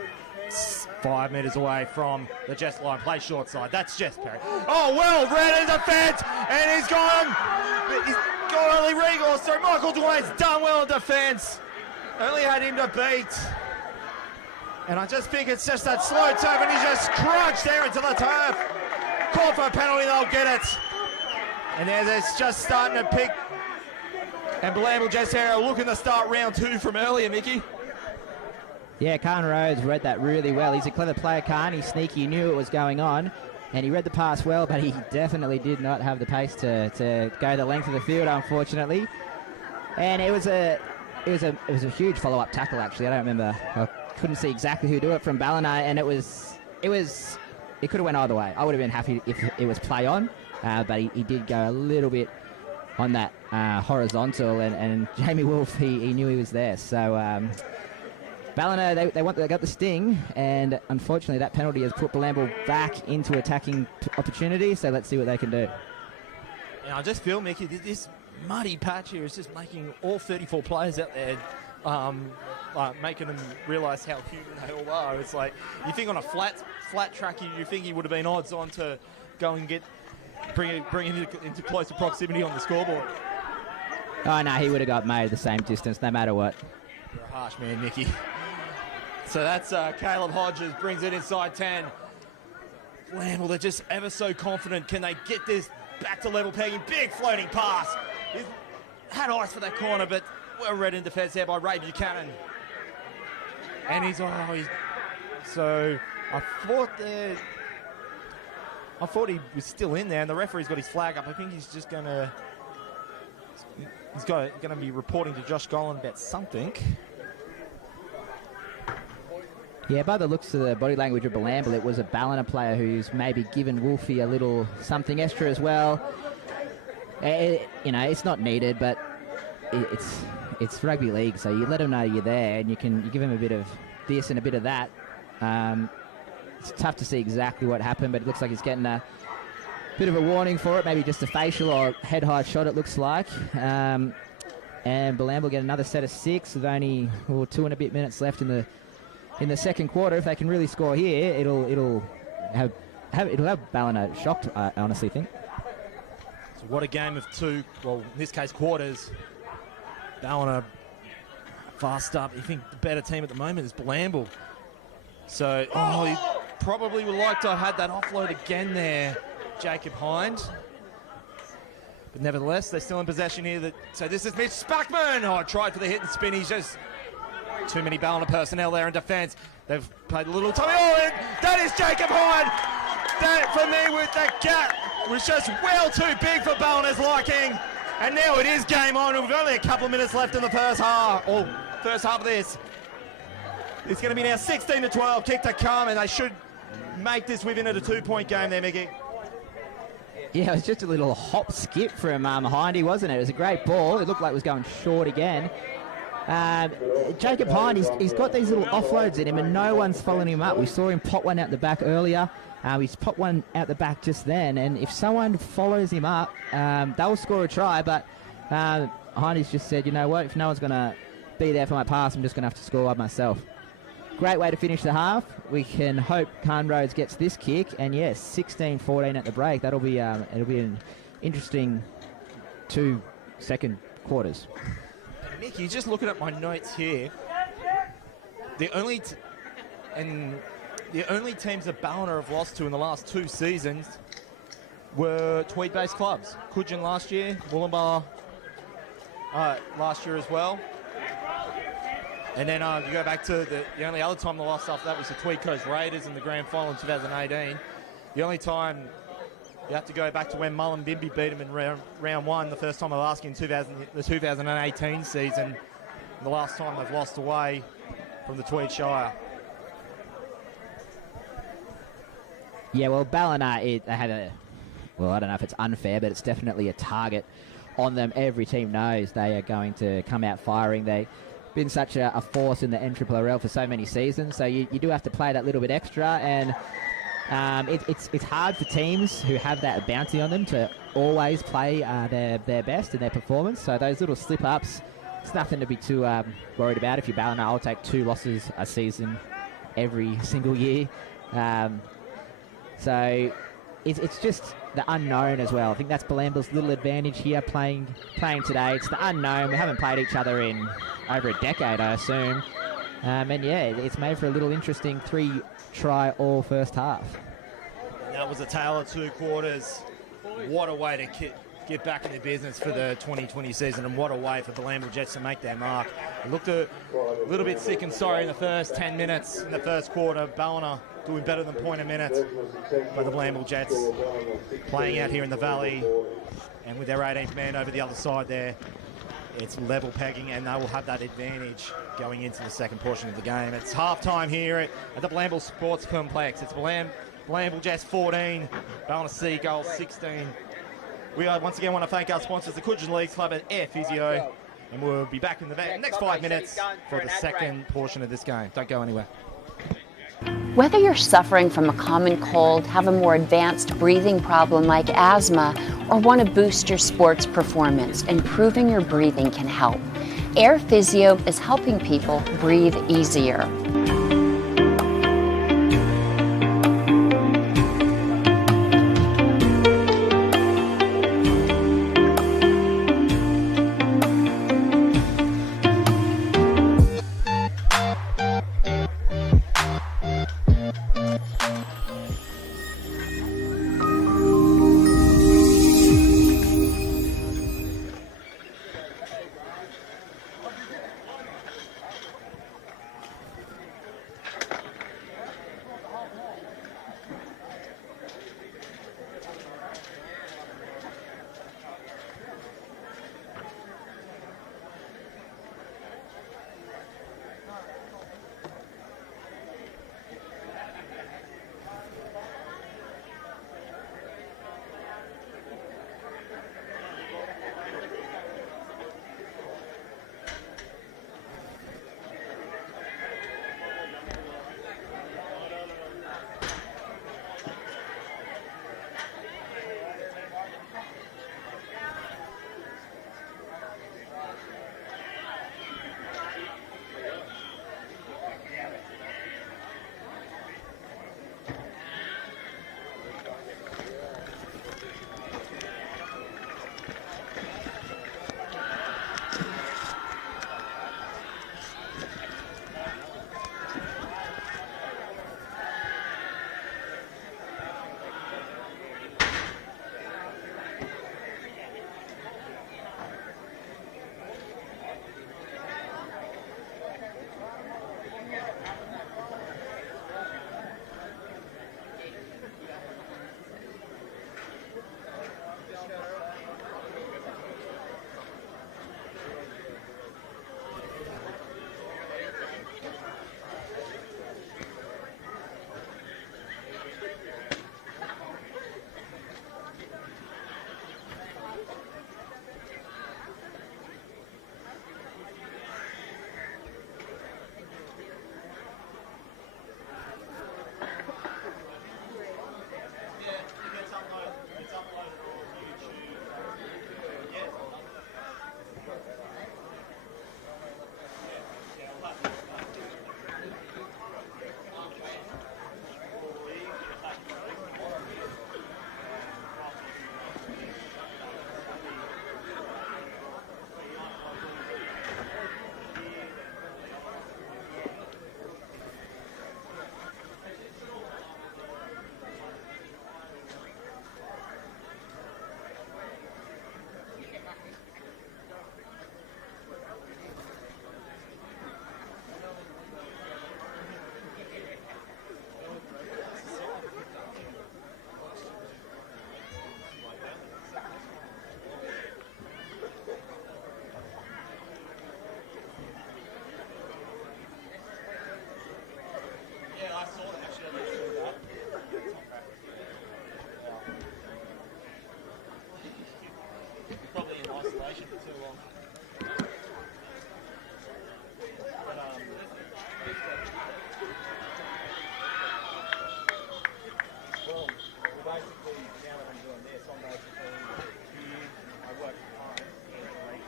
5 metres away from the Jets line. Play short side. That's Jess Perry. Oh, well read in defence. And he's got only Regal. So Michael Dwayne's done well in defence. Only had him to beat. And I just think it's just that slow turf. And he's just crunched there into the turf. Call for a penalty. They'll get it. And it's just starting to pick. And Bilambil Jets here are looking to start round 2 from earlier, Mickey. Yeah, Khan Rhodes read that really well. He's a clever player, Khan. He's sneaky. He knew what was going on. And he read the pass well, but he definitely did not have the pace to go the length of the field, unfortunately. And it was a huge follow-up tackle, actually. I don't remember. I couldn't see exactly who do it from Ballina, and it could have went either way. I would have been happy if it was play on, but he did go a little bit on that horizontal, and Jamie Wolf, he knew he was there. So Ballina, they got the sting, and unfortunately that penalty has put Bilambil back into attacking opportunity, so let's see what they can do. And I just feel, Mickey, this muddy patch here is just making all 34 players out there, making them realise how human they all are. It's like, you think on a flat track, you think he would have been odds on to go and bring it into closer proximity on the scoreboard. Oh, no, he would have got made the same distance no matter what. You're a harsh man, Mickey. So that's Caleb Hodges, brings it inside 10. Bilambil, they're just ever so confident. Can they get this back to level pegging? Big floating pass. He's had eyes for that corner, but well read in defence there by Ray Buchanan. And so I thought he was still in there, and the referee's got his flag up. I think he's just going to be reporting to Josh Golan about something. Yeah, by the looks of the body language of Bilambil, it was a Ballina player who's maybe given Wolfie a little something extra as well. It's not needed, but it's rugby league, so you let him know you're there, and you give him a bit of this and a bit of that. It's tough to see exactly what happened, but it looks like he's getting a bit of a warning for it, maybe just a facial or head-high shot, it looks like. And Bilambil get another set of 6 with only 2 and a bit minutes left in the second quarter. If they can really score here, it'll have Ballina shocked, I honestly think. So what a game of 2, well, in this case quarters. Ballina fast up. You think the better team at the moment is Bilambil. So, he probably would like to have had that offload again there, Jacob Hind. But nevertheless, they're still in possession here. So this is Mitch Spackman. I tried for the hit and spin. He's just too many Ballina personnel there in defence. They've played a little Tommy. And that is Jacob Hind. That, for me, with that gap, was just well too big for Ballina's liking. And now it is game on. We've only a couple of minutes left in the first half of this. It's going to be now 16-12, kick to come, and they should make this within a 2-point game there, Mickey. Yeah, Yeah, it was just a little hop skip from Hindy, wasn't it? It was a great ball. It looked like it was going short again. Jacob Hind, he's got these little offloads in him and no one's following him up. We saw him pop one out the back earlier. He's popped one out the back just then, and if someone follows him up, they'll score a try, but Hindy's just said, you know what, if no one's going to be there for my pass, I'm just going to have to score one myself. Great way to finish the half. We can hope Carn Roads gets this kick, and yes, 16-14 at the break. It'll be an interesting 2 second quarters. Nicky, just looking at my notes here, the only teams that Ballina have lost to in the last 2 seasons were Tweed-based clubs. Coogin last year, Wollumbar last year as well. And then you go back to the only other time they lost after that was the Tweed Coast Raiders in the grand final in 2018. The only time you have to go back to when Mullumbimby beat them in round 1, the first time they lost in the 2018 season. And the last time they've lost away from the Tweed Shire. Yeah, well, Ballina, they had I don't know if it's unfair, but it's definitely a target on them. Every team knows they are going to come out firing. They've been such a force in the NRRRL for so many seasons, so you do have to play that little bit extra, and it's hard for teams who have that bounty on them to always play their best in their performance. So those little slip-ups, it's nothing to be too worried about. If you're Ballina, I'll take 2 losses a season every single year. So it's just the unknown as well. I think that's Bilambil's little advantage here playing today. It's the unknown. We haven't played each other in over a decade, I assume. And yeah, it's made for a little interesting 3-try all first half. That was a tale of 2 quarters. What a way to get back into business for the 2020 season, and what a way for the Bilambil Jets to make their mark. It looked a little bit sick and sorry in the first 10 minutes in the first quarter. Ballina doing better than point a minute, but the Bilambil Jets playing out here in the valley, and with their 18th man over the other side there, it's level pegging, and they will have that advantage going into the second portion of the game. It's half-time here at the Bilambil Sports Complex. It's Bilambil Jets 14, Ballina Seagulls 16. We once again want to thank our sponsors, the Coogin League Club and Air Physio, and we'll be back in the next 5 minutes for the second portion of this game. Don't go anywhere. Whether you're suffering from a common cold, have a more advanced breathing problem like asthma, or want to boost your sports performance, improving your breathing can help. Air Physio is helping people breathe easier. patient for too long. Well, basically, now that I'm doing this, I'm basically here, I work from home, here for like,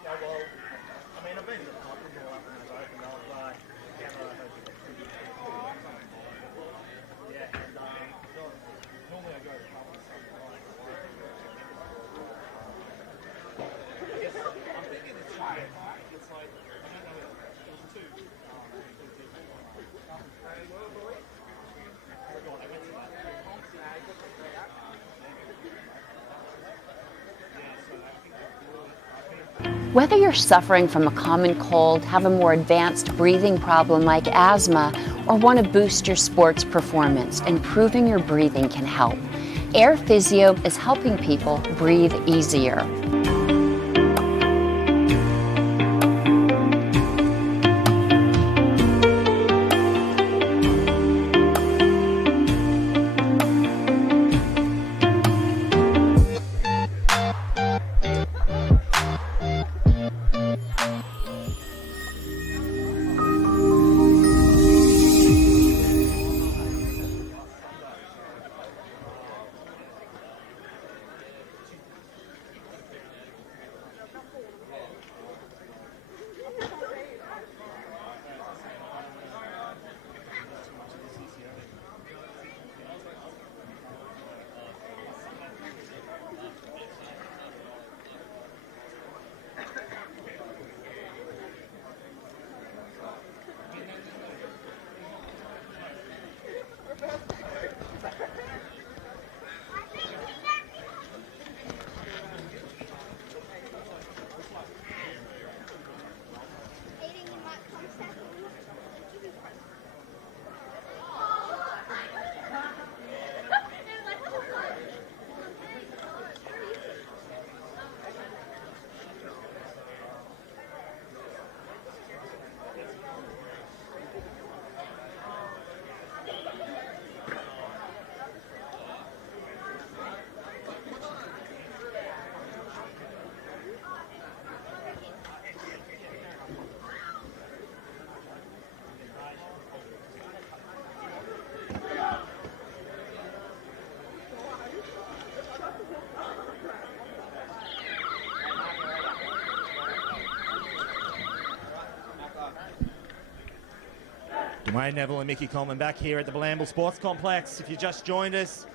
yeah, well, I mean, I've been to the pub and all up and I've opened up, but yeah, and normally I go to the pub on Sunday night. I guess I'm thinking it's like, I don't know, it was two. Whether you're suffering from a common cold, have a more advanced breathing problem like asthma, or want to boost your sports performance, improving your breathing can help. Air Physio is helping people breathe easier. Dwayne Neville and Mickey Coleman back here at the Bilambil Sports Complex. If you just joined us,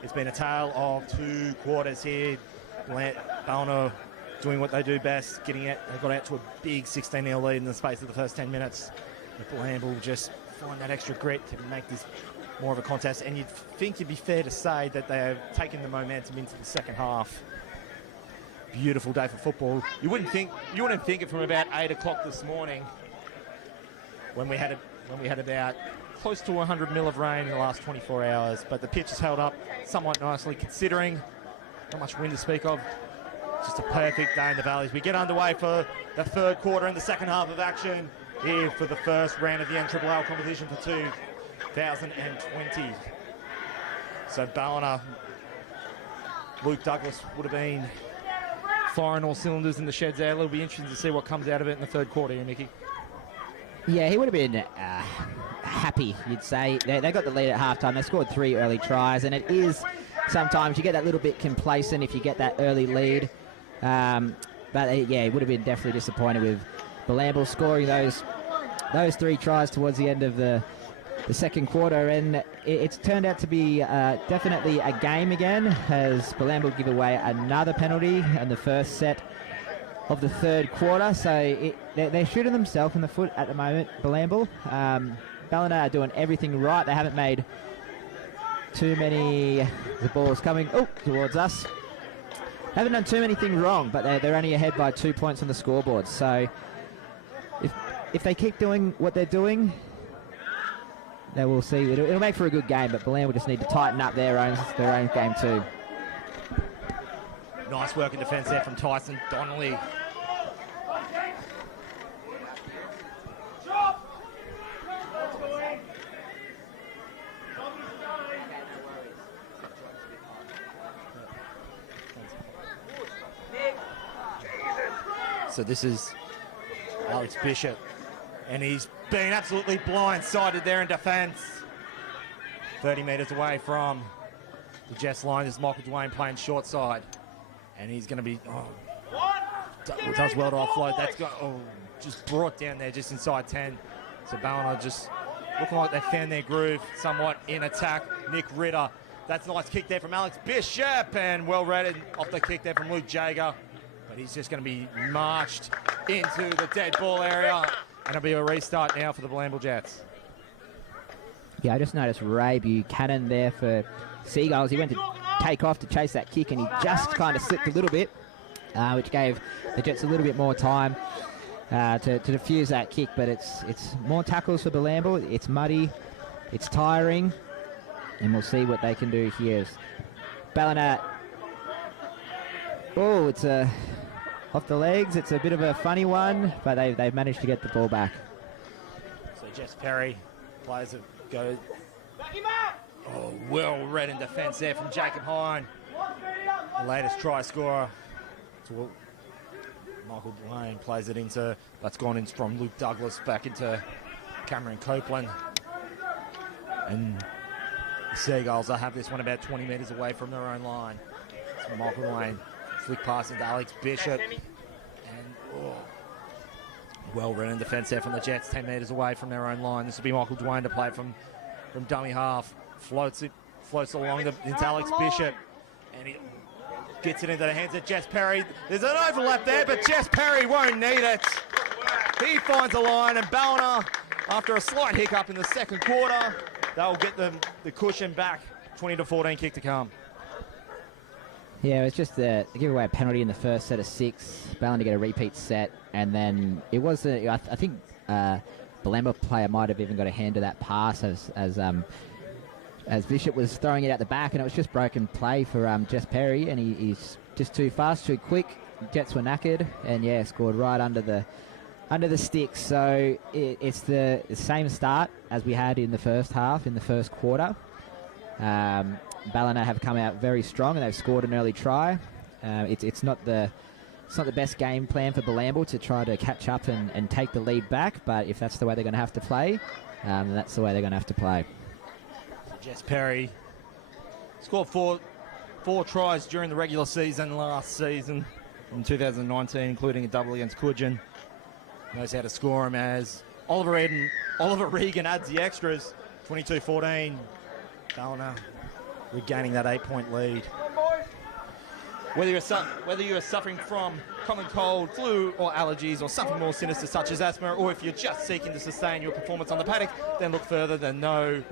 it's been a tale of 2 quarters here. Ballina doing what they do best, they got out to a big 16-0 lead in the space of the first 10 minutes. The Bilambil just find that extra grit to make this more of a contest, and you'd think it'd be fair to say that they have taken the momentum into the second half. Beautiful day for football. You wouldn't think it from about 8 o'clock this morning when we had about close to 100 mil of rain in the last 24 hours, but the pitch has held up somewhat nicely considering. Not much wind to speak of. Just a perfect day in the Valleys. We get underway for the third quarter and the second half of action here for the first round of the NRRRL competition for 2020. So Ballina, Luke Douglas would have been firing all cylinders in the sheds there. It'll be interesting to see what comes out of it in the third quarter here, Mickey. Yeah, he would have been happy, you'd say. They got the lead at halftime. They scored 3 early tries, and it is sometimes you get that little bit complacent if you get that early lead. But yeah, he would have been definitely disappointed with Bilambil scoring those 3 tries towards the end of the second quarter, and it's turned out to be definitely a game again, as Bilambil give away another penalty in the first set of the third quarter. So they're shooting themselves in the foot at the moment, Bilambil. Ballina are doing everything right. They haven't made too many. The ball's coming towards us. Haven't done too many things wrong, but they're only ahead by 2 points on the scoreboard. So if they keep doing what they're doing, then we'll see. It'll make for a good game, but Ballina will just need to tighten up their own game too. Nice work in defence there from Tyson Donnelly. So this is Alex Bishop, and he's been absolutely blindsided there in defence. 30 metres away from the Jets line. This is Michael Dwayne playing short side, and he's going to be does well to offload. That's got just brought down there just inside 10. So Ballina just looking like they found their groove somewhat in attack. Nick Ritter, that's a nice kick there from Alex Bishop, and well read off the kick there from Luke Jager. But he's just going to be marched into the dead ball area, and it'll be a restart now for the Bilambil Jets. Yeah, I just noticed Ray Buchanan there for Seagulls. He went to take off to chase that kick, and he just kind of slipped a little bit, which gave the Jets a little bit more time to defuse that kick. But it's more tackles for Bilambil. It's muddy, it's tiring, and we'll see what they can do here. Ballina, it's off the legs. It's a bit of a funny one, but they've managed to get the ball back. So Jess Perry plays it, goes. Well read in defence there from Jacob Hine. The latest try scorer. So Michael Dwayne plays it into, that's gone in from Luke Douglas back into Cameron Copeland. And the Seagulls, they have this one about 20 metres away from their own line. So Michael Dwayne, flick pass into Alex Bishop. And well read in defence there from the Jets, 10 metres away from their own line. This will be Michael Dwayne to play from dummy half. Floats along into Alex Bishop, and he gets it into the hands of Jess Perry. There's an overlap there, but Jess Perry won't need it. He finds a line, and Ballina, after a slight hiccup in the second quarter, they'll get the cushion back. 20-14 kick to come. Yeah, it was just a give away a penalty in the first set of 6. Ballina to get a repeat set, and then it was I think Bilambil player might have even got a hand to that pass as Bishop was throwing it out the back, and it was just broken play for Jess Perry, and he's just too fast, too quick. Jets were knackered, and scored right under the sticks. So it's the same start as we had in the first half, in the first quarter. Ballina have come out very strong, and they've scored an early try. It's not the best game plan for Bilambil to try to catch up and take the lead back, but if that's the way they're going to have to play, then that's the way they're going to have to play. Jess Perry scored four tries during the regular season last season in 2019, including a double against Coogin. Knows how to score them as Oliver Regan adds the extras. 22-14. Ballina regaining that 8-point lead. Whether you are suffering from common cold, flu or allergies, or something more sinister such as asthma, or if you're just seeking to sustain your performance on the paddock, then look no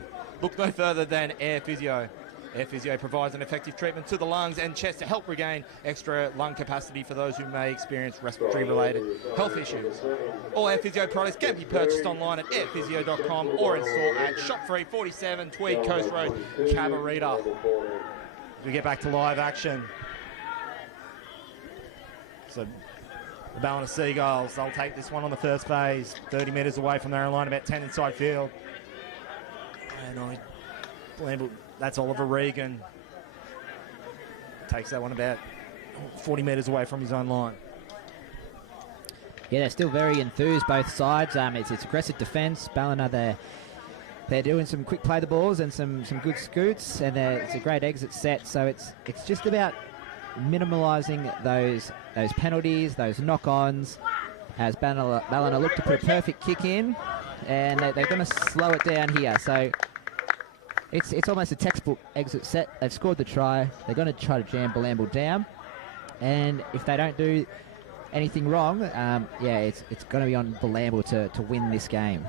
further than Air Physio. Air Physio provides an effective treatment to the lungs and chest to help regain extra lung capacity for those who may experience respiratory-related health issues. All Air Physio products can be purchased online at airphysio.com or in store at Shop 347 Tweed Coast Road, Cabarita. We get back to live action. So the Ballina Seagulls, they'll take this one on the first phase, 30 metres away from their own line, about 10 inside field. And that's Oliver Regan. Takes that one about 40 metres away from his own line. Yeah, they're still very enthused, both sides. It's aggressive defence. Ballina, they're doing some quick play the balls and some good scoots, and it's a great exit set. So it's just about minimalising those penalties, those knock-ons, as Ballina look to put a perfect kick in, and they're going to slow it down here. So it's almost a textbook exit set. They've scored the try. They're going to try to jam Bilambil down, and if they don't do anything wrong, it's going to be on Bilambil to win this game.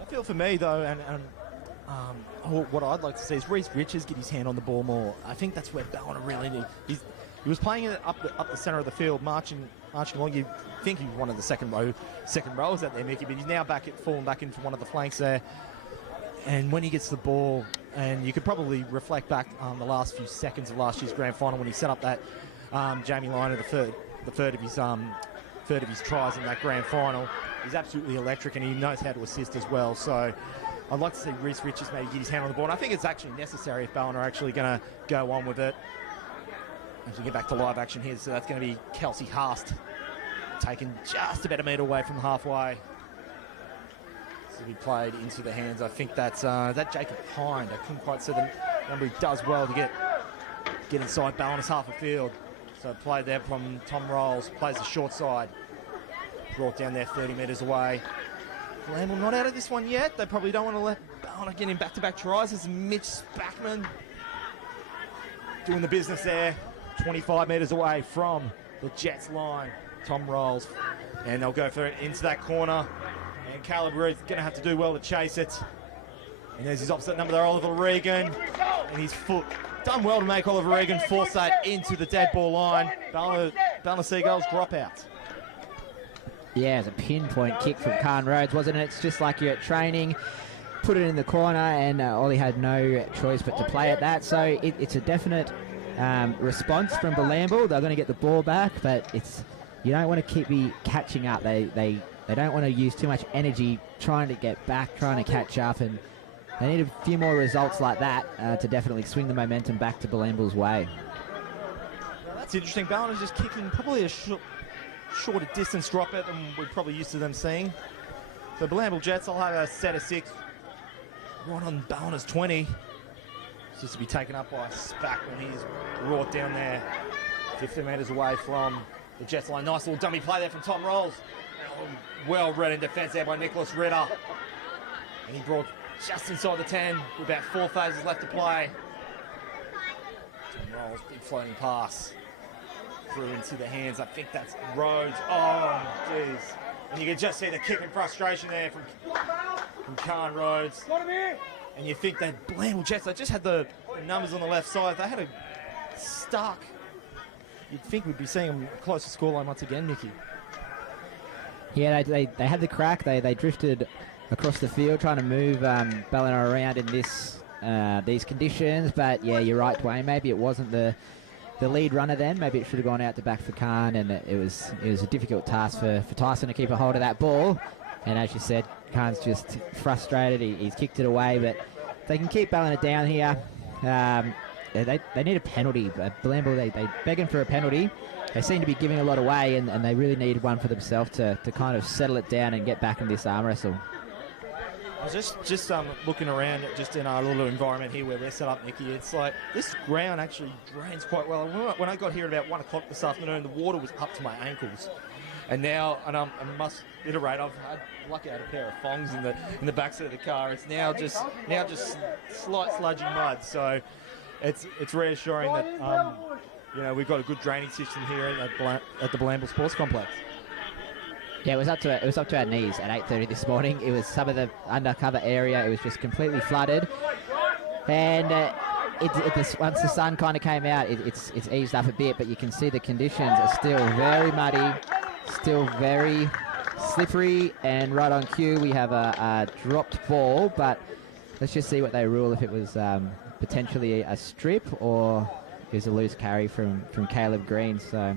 I feel for me though, and what I'd like to see is Reece Richards get his hand on the ball more. I think that's where Ballina really needs. He was playing it up the centre of the field, marching along. You think he was one of the second rows out there, Mickey, but he's now fallen back into one of the flanks there. And when he gets the ball, and you could probably reflect back on the last few seconds of last year's grand final when he set up that Jamie Liner, the third of his tries in that grand final. He's absolutely electric, and he knows how to assist as well. So I'd like to see Reece Richards maybe get his hand on the ball. And I think it's actually necessary if Ballina are actually going to go on with it. As we get back to live action here, so that's going to be Kelsey Haast taken just about a metre away from halfway. To be played into the hands. I think that's that Jacob Hind. I couldn't quite see the number. He does well to get inside Ballina's half a field. So played there from Tom Rolls. Plays the short side. Brought down there 30 metres away. Bilambil not out of this one yet. They probably don't want to let Ballina get in back-to-back tries. This is Mitch Spackman doing the business there. 25 metres away from the Jets line. Tom Rolls. And they'll go for it into that corner. And Caleb Ruth going to have to do well to chase it. And there's his opposite number there, Oliver Regan. And his foot done well to make Oliver Regan force that into the dead ball line. Ballina Seagulls drop out. Yeah, it was a pinpoint kick from Khan Rhodes, wasn't it? It's just like you're at training, put it in the corner, and Ollie had no choice but to play at that. So it's a definite response from Bilambil. They're going to get the ball back, but you don't want to keep catching up. They don't want to use too much energy trying to get back, trying to catch up, and they need a few more results like that to definitely swing the momentum back to Bilambil's way. That's interesting. Ballina's just kicking probably a shorter distance drop out than we're probably used to them seeing. So Bilambil Jets will have a set of 6 right on Ballina's 20. It's just to be taken up by Spack when he's brought down there 50 metres away from the Jets line. Nice little dummy play there from Tom Rolls. Well read in defence there by Nicholas Ritter. And he brought just inside the 10 with about 4 phases left to play. Tom Rolls, big floating pass through into the hands. I think that's Rhodes. Oh, jeez. And you can just see the kick and frustration there from Khan Rhodes. And you think that Bilambil Jets, they just had the numbers on the left side. If they had a stuck, you'd think we'd be seeing them close to scoreline once again, Mickey. Yeah, they had the crack. They drifted across the field trying to move Ballina around in these conditions. But yeah, you're right, Dwayne. Maybe it wasn't the lead runner then. Maybe it should have gone out to back for Khan, and it was a difficult task for Tyson to keep a hold of that ball. And as you said, Khan's just frustrated. He's kicked it away, but they can keep Ballina down here. They need a penalty. Bilambil, they begging for a penalty. They seem to be giving a lot away, and they really need one for themselves to kind of settle it down and get back in this arm wrestle. I was just looking around just in our little environment here where we're set up, Nicky. It's like this ground actually drains quite well. When I got here at about 1 o'clock this afternoon, the water was up to my ankles. And now, I must iterate, I've lucky had a pair of thongs in the backseat of the car. It's now just slight sludgy mud. So it's reassuring that we've got a good drainage system here at the Bilambil Sports Complex. Yeah, it was up to our knees at 8:30 this morning. It was some of the undercover area. It was just completely flooded, and once the sun kind of came out, it's eased up a bit. But you can see the conditions are still very muddy, still very slippery, and right on cue we have a dropped ball. But let's just see what they rule, if it was potentially a strip or it was a loose carry from Caleb Green. So.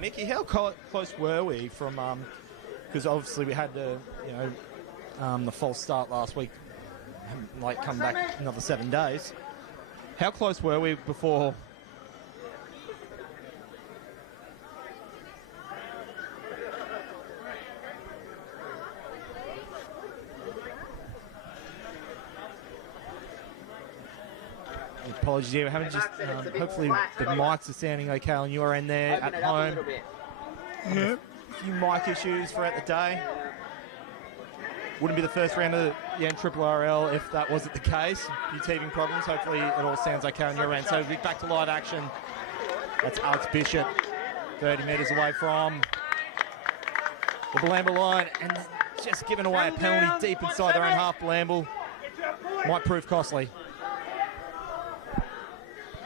Mickey, how close were we from? Because obviously we had the false start last week, like come back another 7 days. How close were we before? Apologies here, we haven't just. Hopefully the mics are sounding okay on your end there at home. Yeah. A few mic issues throughout the day. Wouldn't be the first round of the NRRRL if that wasn't the case. Few teething problems. Hopefully it all sounds okay on your end. So we're back to live action. That's Alex Bishop, 30 metres away from the Bilambil line, and just giving away a penalty deep inside their own half. Bilambil might prove costly.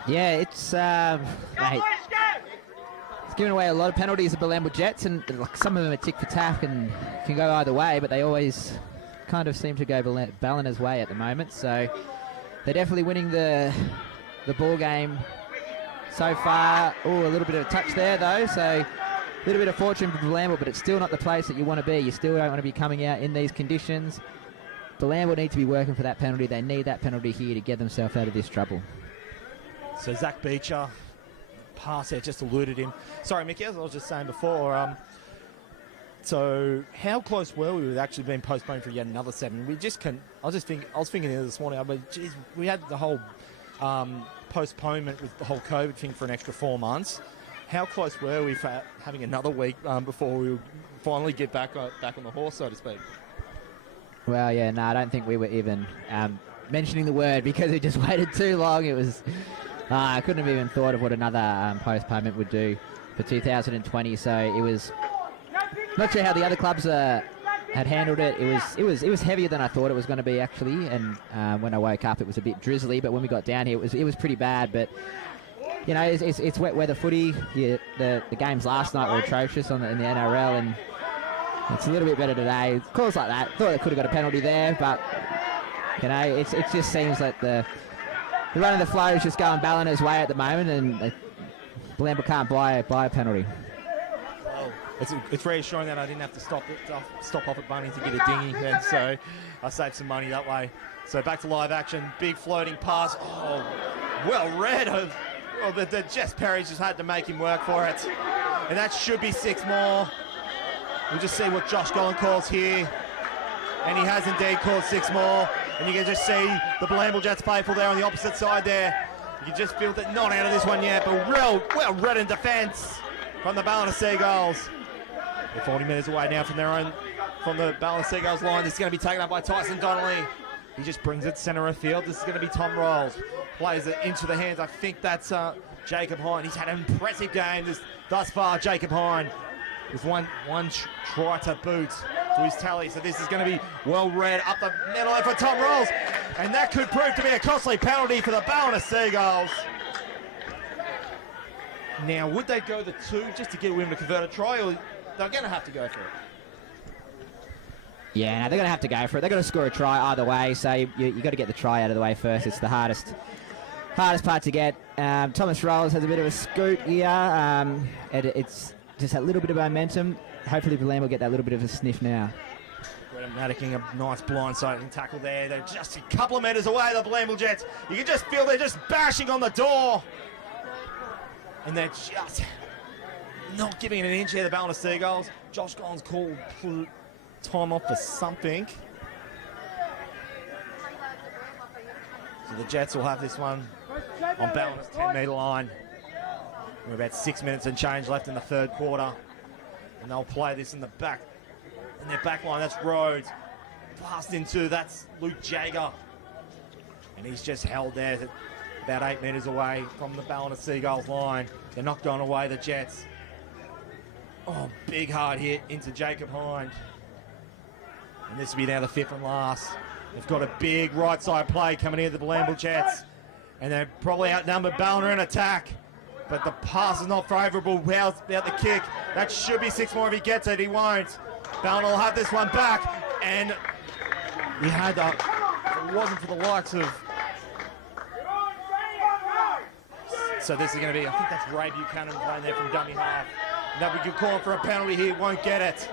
Yeah, it's giving away a lot of penalties at Bilambil Jets, and some of them are tick for tack and can go either way, but they always kind of seem to go Ballina's way at the moment. So they're definitely winning the ball game so far. Oh, a little bit of a touch there though, so a little bit of fortune for Bilambil, but it's still not the place that you want to be. You still don't want to be coming out in these conditions. Bilambil need to be working for that penalty. They need that penalty here to get themselves out of this trouble. So Zach Beecher pass there just eluded him. Sorry, Mickey, as I was just saying before. So how close were we with actually being postponed for yet another 7? We just can. I was thinking this morning. Geez, we had the whole postponement with the whole COVID thing for an extra 4 months. How close were we for having another week before we would finally get back on the horse, so to speak? Well, yeah, no, I don't think we were even mentioning the word because we just waited too long. It was I couldn't have even thought of what another postponement would do for 2020. So it was not sure how the other clubs had handled it. It was heavier than I thought it was going to be actually. And when I woke up, it was a bit drizzly. But when we got down here, it was pretty bad. But you know, it's wet weather footy. Yeah, the games last night were atrocious in the NRRRL, and it's a little bit better today. Calls like that. Thought they could have got a penalty there, but you know, it just seems like the run of the flow is just going Ballina's way at the moment, and Bilambil can't buy a penalty. Well, it's reassuring that I didn't have to stop off at Bunny to get a dinghy, and so I saved some money that way. So back to live action. Big floating pass. Oh, well read. Well, the Jess Perry just had to make him work for it, and that should be 6 more. We'll just see what Josh Gollan calls here. And he has indeed called 6 more. And you can just see the Bilambil Jets faithful there on the opposite side there. You can just feel that not out of this one yet, but well read in defence from the Ballina Seagulls. They're 40 metres away now from the Ballina Seagulls line. This is going to be taken up by Tyson Donnelly. He just brings it centre of field. This is going to be Tom Rolls. Plays it into the hands. I think that's Jacob Hine. He's had an impressive game thus far, Jacob Hine. With one try to boot to his tally. So this is going to be well read up the middle for Tom Rolls. And that could prove to be a costly penalty for the Ballina Seagulls. Now, would they go the 2 just to get a win to convert a try, or they're going to have to go for it? Yeah, no, they're going to have to go for it. They're going to score a try either way, so you got to get the try out of the way first. It's the hardest part to get. Thomas Rolls has a bit of a scoot here. It's just a little bit of momentum. Hopefully Bilambil will get that little bit of a sniff now. Maticking a nice blindsiding tackle there. They're just a couple of metres away, the Bilambil Jets. You can just feel they're just bashing on the door. And they're just not giving it an inch here, the Ballina Seagulls. Josh Gollan's called time off for something. So the Jets will have this one on Ballina's 10-metre line. We're about 6 minutes and change left in the 3rd quarter. And they'll play this in their back line. That's Rhodes. Passed into, that's Luke Jager. And he's just held there about 8 metres away from the Ballina Seagulls line. They're not going away, the Jets. Oh, big hard hit into Jacob Hine. And this will be now the 5th and last. They've got a big right side play coming in, the Bilambil Jets. And they're probably outnumbered Ballina in attack. But the pass is not favourable. How's about the kick? That should be 6 more if he gets it. He won't. Ballina will have this one back. And we had if it wasn't for the likes of... So this is going to be, I think that's Ray Buchanan playing there from dummy half. That we could call for a penalty here. Won't get it.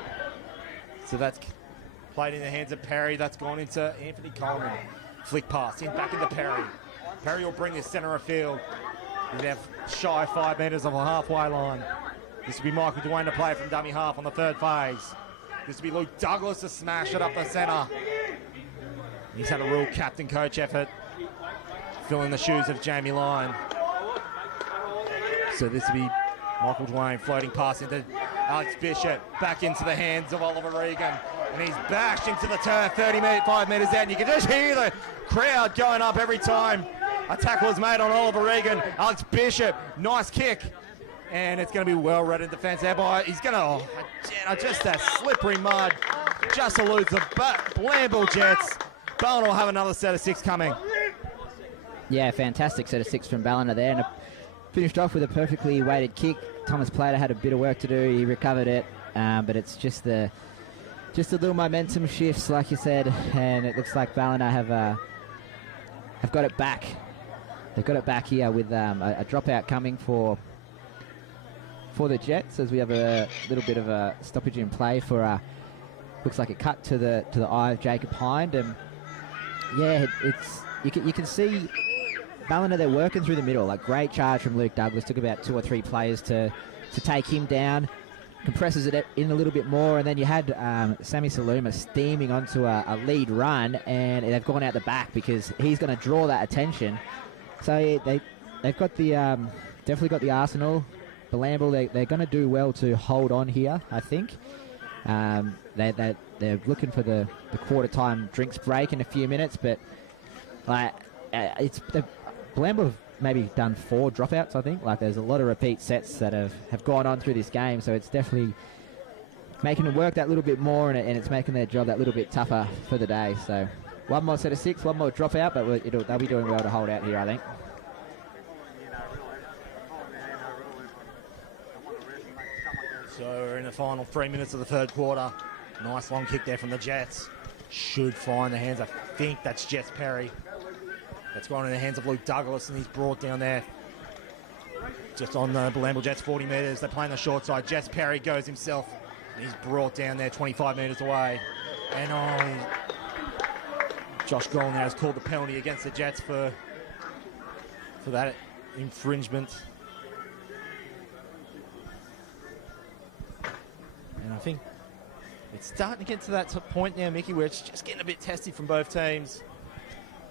So that's played in the hands of Perry. That's gone into Anthony Coleman. Flick pass in back into Perry. Perry will bring this centre of field. He's now shy 5 metres of a halfway line. This will be Michael Dwayne to play from dummy half on the 3rd phase. This will be Luke Douglas to smash it up the centre. He's had a real captain coach effort, filling the shoes of Jamie Lyon. So this will be Michael Dwayne floating pass into Alex Bishop, back into the hands of Oliver Regan. And he's bashed into the turn 5 metres out. And you can just hear the crowd going up every time a tackle is made on Oliver Regan. Alex Bishop, nice kick. And it's going to be well read in defence there by, he's going to, just that slippery mud. Just eludes the Bilambil Jets. Ballina will have another set of 6 coming. Yeah, fantastic set of 6 from Ballina there. And finished off with a perfectly weighted kick. Thomas Plater had a bit of work to do. He recovered it. But it's just the little momentum shifts, like you said. And it looks like Ballina have got it back. They've got it back here with a dropout coming for the Jets, as we have a little bit of a stoppage in play for looks like a cut to the eye of Jacob Hind. And yeah, it's you can see Ballina, they're working through the middle. Like, great charge from Luke Douglas. Took about 2 or 3 players to take him down. Compresses it in a little bit more, and then you had Sammy Saluma steaming onto a lead run, and they've gone out the back because he's going to draw that attention. So they've got the definitely got the arsenal. Bilambil, they're going to do well to hold on here, I think. They're looking for the quarter time drinks break in a few minutes, but Bilambil have maybe done 4 dropouts, I think. Like, there's a lot of repeat sets that have gone on through this game, so it's definitely making them work that little bit more, and it's making their job that little bit tougher for the day. So 1 more set of 6, 1 more dropout, but they'll be doing well to hold out here, I think. So we're in the final 3 minutes of the third quarter. Nice long kick there from the Jets. Should find the hands. I think that's Jess Perry. That's gone in the hands of Luke Douglas, and he's brought down there just on the Bilambil Jets 40 metres. They're playing the short side. Jess Perry goes himself, and he's brought down there 25 metres away. And Josh Golden has called the penalty against the Jets for that infringement. And I think it's starting to get to that point now, Mickey, where it's just getting a bit testy from both teams.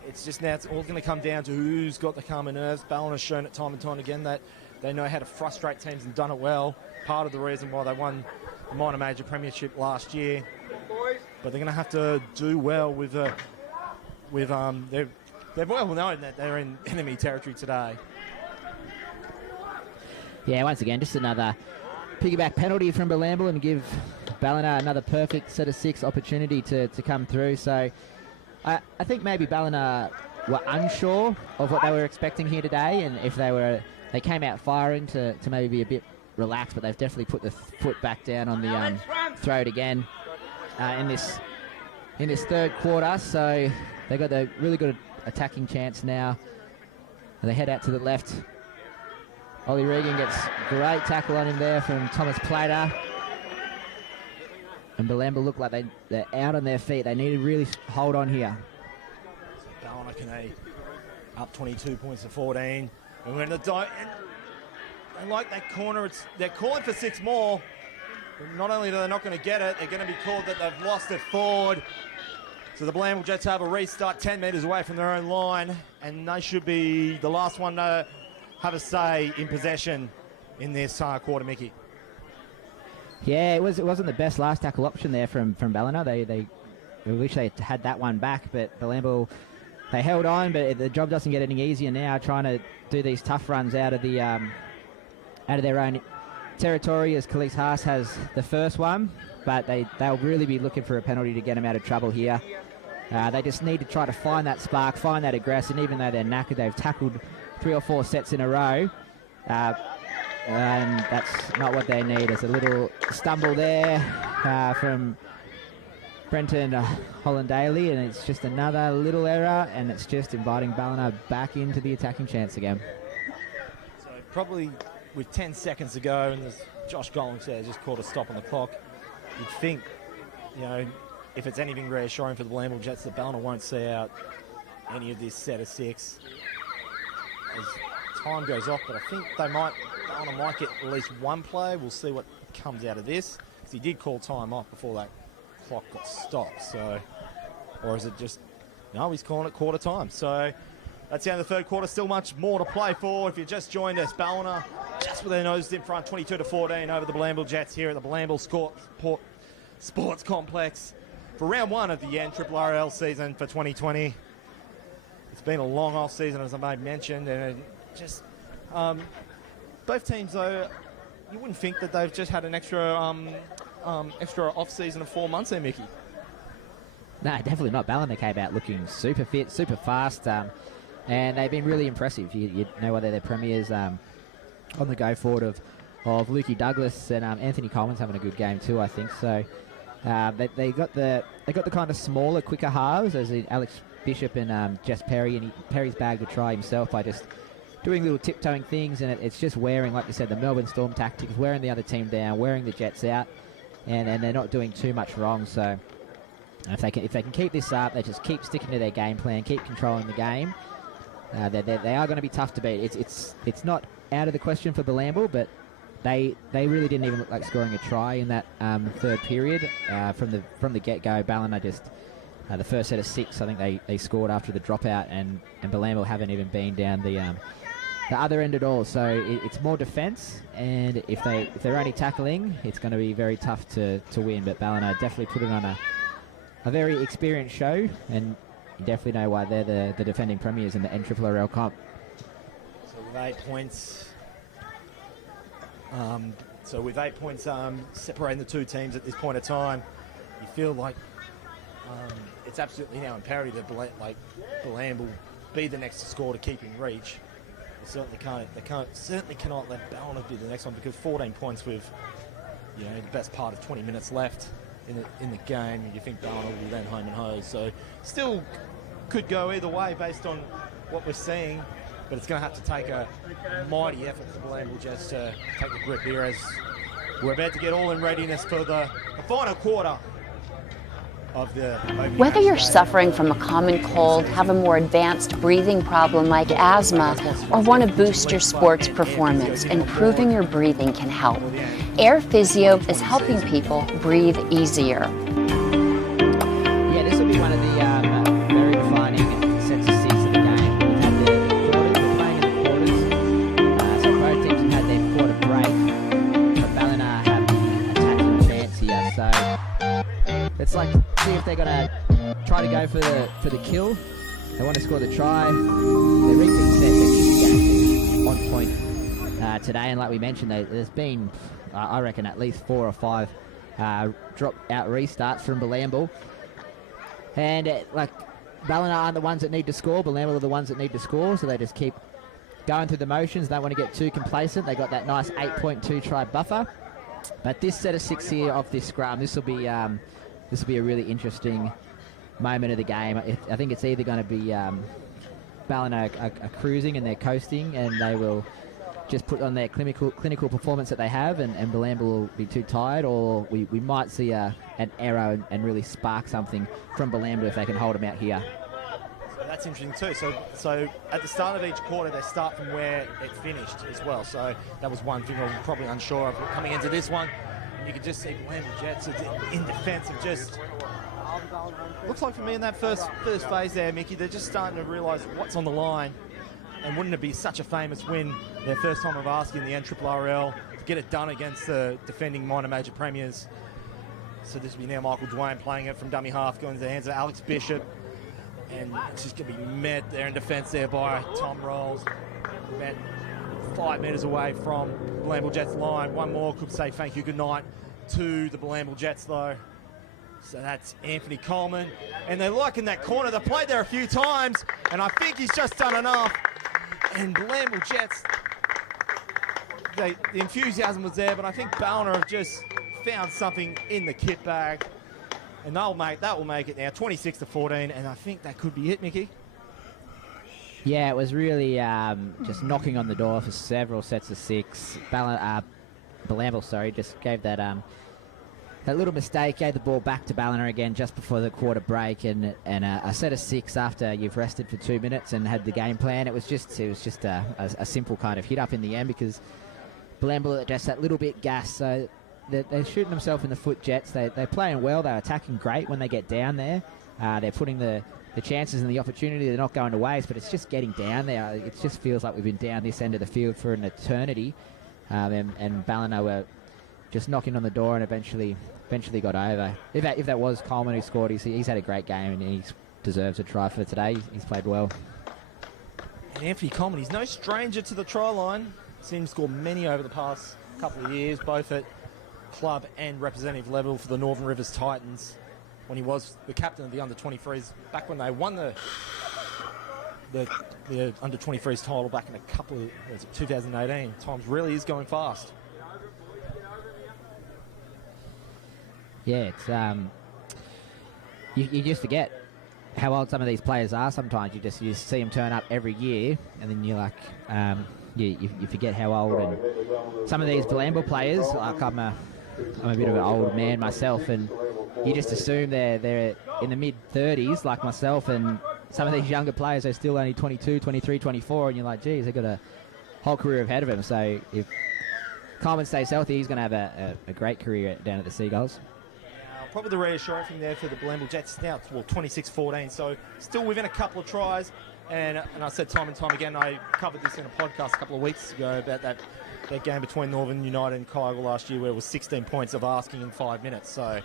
It's just now it's all going to come down to who's got the calmer nerves. Ballina has shown it time and time again that they know how to frustrate teams and done it well. Part of the reason why they won the minor major premiership last year. But they're going to have to do well with they're well known that they're in enemy territory today. Yeah, once again, just another piggyback penalty from Bilambil and give Ballina another perfect set of 6 opportunity to come through. So I think maybe Ballina were unsure of what they were expecting here today, and if they came out firing to maybe be a bit relaxed, but they've definitely put the foot back down on the throat again in this third quarter. So they got a really good attacking chance now. They head out to the left. Ollie Regan gets great tackle on him there from Thomas Plater. And Bilambil look like they're out on their feet. They need to really hold on here. So Ballina can up 22 points to 14. And we're in the and like that corner, they're calling for 6 more. But not only are they not going to get it, they're going to be called that they've lost it forward. So the Bilambil Jets have a restart 10 metres away from their own line, and they should be the last one to have a say in possession in this quarter, Mickey. Yeah, it wasn't the best last tackle option there from Ballina. They wish they had that one back, but Bilambil, they held on, but the job doesn't get any easier now, trying to do these tough runs out of their own territory, as Khalees Haas has the first one, but they'll really be looking for a penalty to get them out of trouble here. They just need to try to find that spark, find that aggression. Even though they're knackered, they've tackled 3 or 4 sets in a row. And that's not what they need. There's a little stumble there from Brenton Holland-Daly, and it's just another little error, and it's just inviting Ballina back into the attacking chance again. So probably with 10 seconds to go, and as Josh Golden said, just called a stop on the clock, you'd think, if it's anything reassuring for the Bilambil Jets, that Ballina won't see out any of this set of 6 as time goes off, but I think Ballina might get at least 1 play. We'll see what comes out of this, because he did call time off before that clock got stopped. So, or is it just, no, he's calling it quarter time. So that's the end of the third quarter. Still much more to play for. If you just joined us, Ballina just with their noses in front, 22-14 over the Bilambil Jets here at the Bilambil Sports Complex for round 1 of the NRRRL season for 2020. It's been a long off season, as I mentioned, and just both teams, though, you wouldn't think that they've just had an extra off season of 4 months there, Mickey. No, definitely not. Ballina came out looking super fit, super fast, and they've been really impressive. You know why they're their premiers on the go forward of Lukey Douglas, and Anthony Coleman's having a good game too, I think. So they got the kind of smaller, quicker halves, as in Alex Bishop and Jess Perry, and Perry's bagged a try himself by just doing little tiptoeing things, and it's just wearing, like you said, the Melbourne Storm tactics, wearing the other team down, wearing the Jets out, and they're not doing too much wrong. So if they can keep this up, they just keep sticking to their game plan, keep controlling the game, They are going to be tough to beat. It's not out of the question for Bilambil, but they really didn't even look like scoring a try in that third period. From the get-go, Ballina just the first set of 6, I think they scored after the dropout, and Bilambil haven't even been down the other end at all. So it's more defence, and if they're only tackling, it's going to be very tough to win. But Ballina definitely put it on a very experienced show, and you definitely know why they're the defending premiers in the NRRRL comp. So with 8 points, separating the two teams at this point of time, you feel like it's absolutely now imperative that Bilambil be the next to score to keep in reach. They certainly cannot let Ballina be the next one, because 14 points with the best part of 20 minutes left in the game, you think Ballina will be then home and hose. So still could go either way based on what we're seeing, but it's going to have to take a mighty effort for Bilambil just to take the grip here, as we're about to get all in readiness for the final quarter of the Whether you're suffering from a common cold, have a more advanced breathing problem like asthma, or want to boost your sports performance, improving your breathing can help. Air Physio is helping people breathe easier. Yeah, this will be one of the very defining sets of 6 of the game. We've had the quarters, we're playing in the quarters, so both teams have had their quarter break, but Ballina have the attacking chance here, so it's like, see if they're going to try to go for the kill. They want to score the try. They're repeat set, they're keeping on point today, and like we mentioned, there's been, I reckon, at least 4 or 5 drop out restarts from Bilambil. And Ballina aren't the ones that need to score, Bilambil are the ones that need to score, so they just keep going through the motions. They don't want to get too complacent. They got that nice 8.2 try buffer. But this set of 6 here off this scrum, this will be a really interesting moment of the game. I think it's either going to be Ballina are cruising and they're coasting, and they will just put on their clinical performance that they have, and Bilambil will be too tired, or we might see an error and really spark something from Bilambil if they can hold them out here. So that's interesting too. So at the start of each quarter, they start from where it finished as well. So that was one thing I'm probably unsure of coming into this one. And you can just see Bilambil Jets in defence of just... Looks like for me in that first phase there, Mickey, they're just starting to realise what's on the line. And wouldn't it be such a famous win, their first time of asking the NRRRL, to get it done against the defending minor major premiers. So this will be now Michael Dwayne playing it from dummy half, going to the hands of Alex Bishop. And it's just going to be met there in defence there by Tom Rolls. About 5 metres away from Bilambil Jets line. One more could say thank you, good night to the Bilambil Jets though. So that's Anthony Coleman. And they're liking that corner. They've played there a few times, and I think he's just done enough. And Bilambil Jets, the enthusiasm was there, but I think Ballina have just found something in the kit bag. And that will make it now 26-14, and I think that could be it, Mickey. Yeah, it was really just knocking on the door for several sets of 6. Bilambil, just gave that little mistake, gave the ball back to Ballina again just before the quarter break, and a set of 6 after you've rested for 2 minutes and had the game plan. It was just a simple kind of hit up in the end, because Bilambil just that little bit gas. So they're shooting themselves in the foot, Jets. They're playing well. They're attacking great when they get down there. They're putting the chances and the opportunity. They're not going to waste, but it's just getting down there. It just feels like we've been down this end of the field for an eternity. And Ballina were just knocking on the door and eventually got over. If that was Coleman who scored, he's had a great game and he deserves a try for today. He's played well. And Anthony Coleman, he's no stranger to the try line. Seen him score many over the past couple of years, both at club and representative level for the Northern Rivers Titans, when he was the captain of the under-23s back when they won the under-23s title back in 2018. Times really is going fast. Yeah, it's you just forget how old some of these players are. Sometimes you see them turn up every year, and then you're like, you forget how old. And some of these Bilambil players, like I'm a bit of an old man myself, and you just assume they're in the mid-30s like myself, and some of these younger players are still only 22, 23, 24, and you're like, geez, they've got a whole career ahead of him. So if Coleman stays healthy, he's going to have a great career down at the Seagulls. Probably the reassuring thing there for the Bilambil Jets now, it's 26-14, so still within a couple of tries. And I said time and time again, I covered this in a podcast a couple of weeks ago about that game between Northern United and Kyogle last year where it was 16 points of asking in 5 minutes. So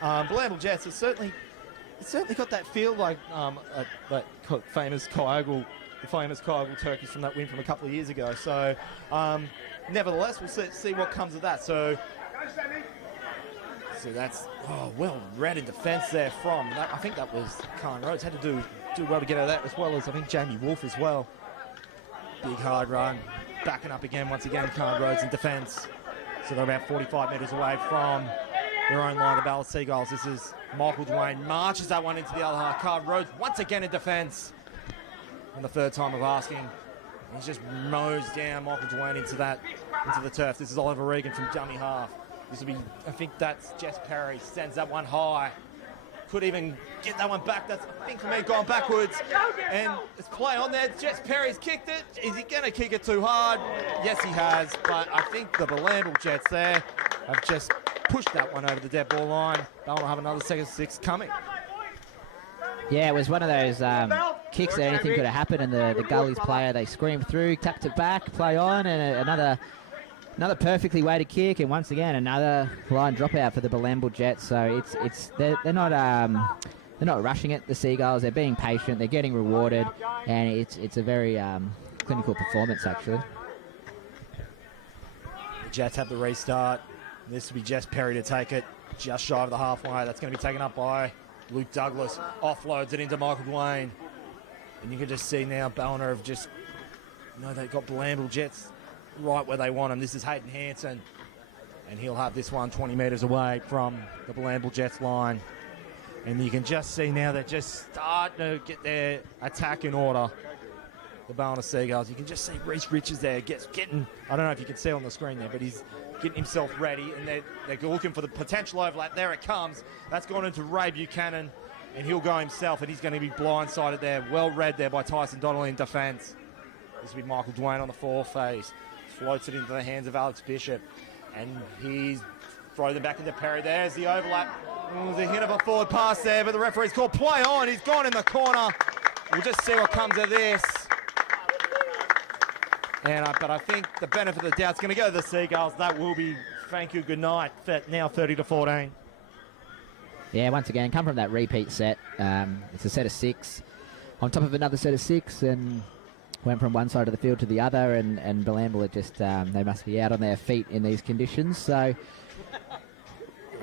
Bilambil Jets, it's certainly got that feel like that famous Kyogle turkeys from that win from a couple of years ago. So nevertheless, we'll see what comes of that. So that's well-read in defence there from that. I think that was Khan Rhodes had to do well to get out of that, as well as I think Jamie Wolfe as well. Big hard run, backing up again once again. Khan Rhodes in defence, so they're about 45 metres away from their own line. The Ballina Seagulls. This is Michael Dwayne marches that one into the other half. Khan Rhodes once again in defence, on the third time of asking. He's just mows down Michael Dwayne into the turf. This is Oliver Regan from dummy half. This will be, I think that's Jess Perry, sends that one high. Could even get that one back. That's, I think, for me, gone backwards. And it's play on there. Jess Perry's kicked it. Is he going to kick it too hard? Yes, he has. But I think the Bilambil Jets there have just pushed that one over the dead ball line. They'll have another second six coming. Yeah, it was one of those kicks that anything could have happened, and the Gullies player, they screamed through, tapped it back, play on, and another perfectly weighted kick, and once again another line dropout for the Bilambil Jets. So they're not rushing it. The Seagulls, they're being patient, they're getting rewarded, and it's a very clinical performance actually. The Jets have the restart. This will be Jess Perry to take it just shy of the halfway. That's going to be taken up by Luke Douglas. Offloads it into Michael Dwayne, and you can just see now Ballina have just they've got Bilambil Jets right where they want them. This is Hayden Hanson, and he'll have this one 20 metres away from the Bilambil Jets line. And you can just see now they're just starting to get their attack in order. The Ballina Seagulls. You can just see Reece Richards there getting, I don't know if you can see on the screen there, but he's getting himself ready, and they're looking for the potential overlap. There it comes. That's gone into Ray Buchanan, and he'll go himself, and he's going to be blindsided there. Well read there by Tyson Donnelly in defence. This will be Michael Dwayne on the foreface. Floats it into the hands of Alex Bishop, and he's thrown them back into Perry. There's the overlap. There's a hint of a forward pass there, but the referee's called play on. He's gone in the corner. We'll just see what comes of this. But I think the benefit of the doubt's going to go to the Seagulls. That will be thank you, good night. Now 30-14. Yeah, once again, come from that repeat set. It's a set of 6 on top of another set of 6, and went from one side of the field to the other, and Bilambil are just, they must be out on their feet in these conditions. So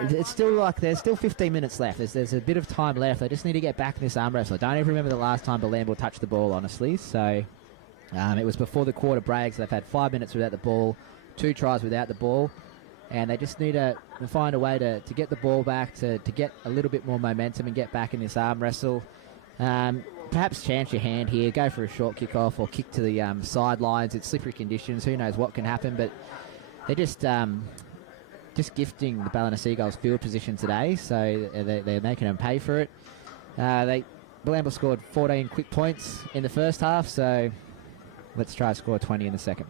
it's still like there's still 15 minutes left. There's a bit of time left. They just need to get back in this arm wrestle. I don't even remember the last time Bilambil touched the ball, honestly. So it was before the quarter break, so they've had 5 minutes without the ball, 2 tries without the ball, and they just need to find a way to get the ball back, to get a little bit more momentum and get back in this arm wrestle. Perhaps chance your hand here, go for a short kick-off or kick to the sidelines. It's slippery conditions, who knows what can happen, but they're just gifting the Ballina Seagulls field position today, so they're making them pay for it. Bilambil scored 14 quick points in the first half, so let's try to score 20 in the second.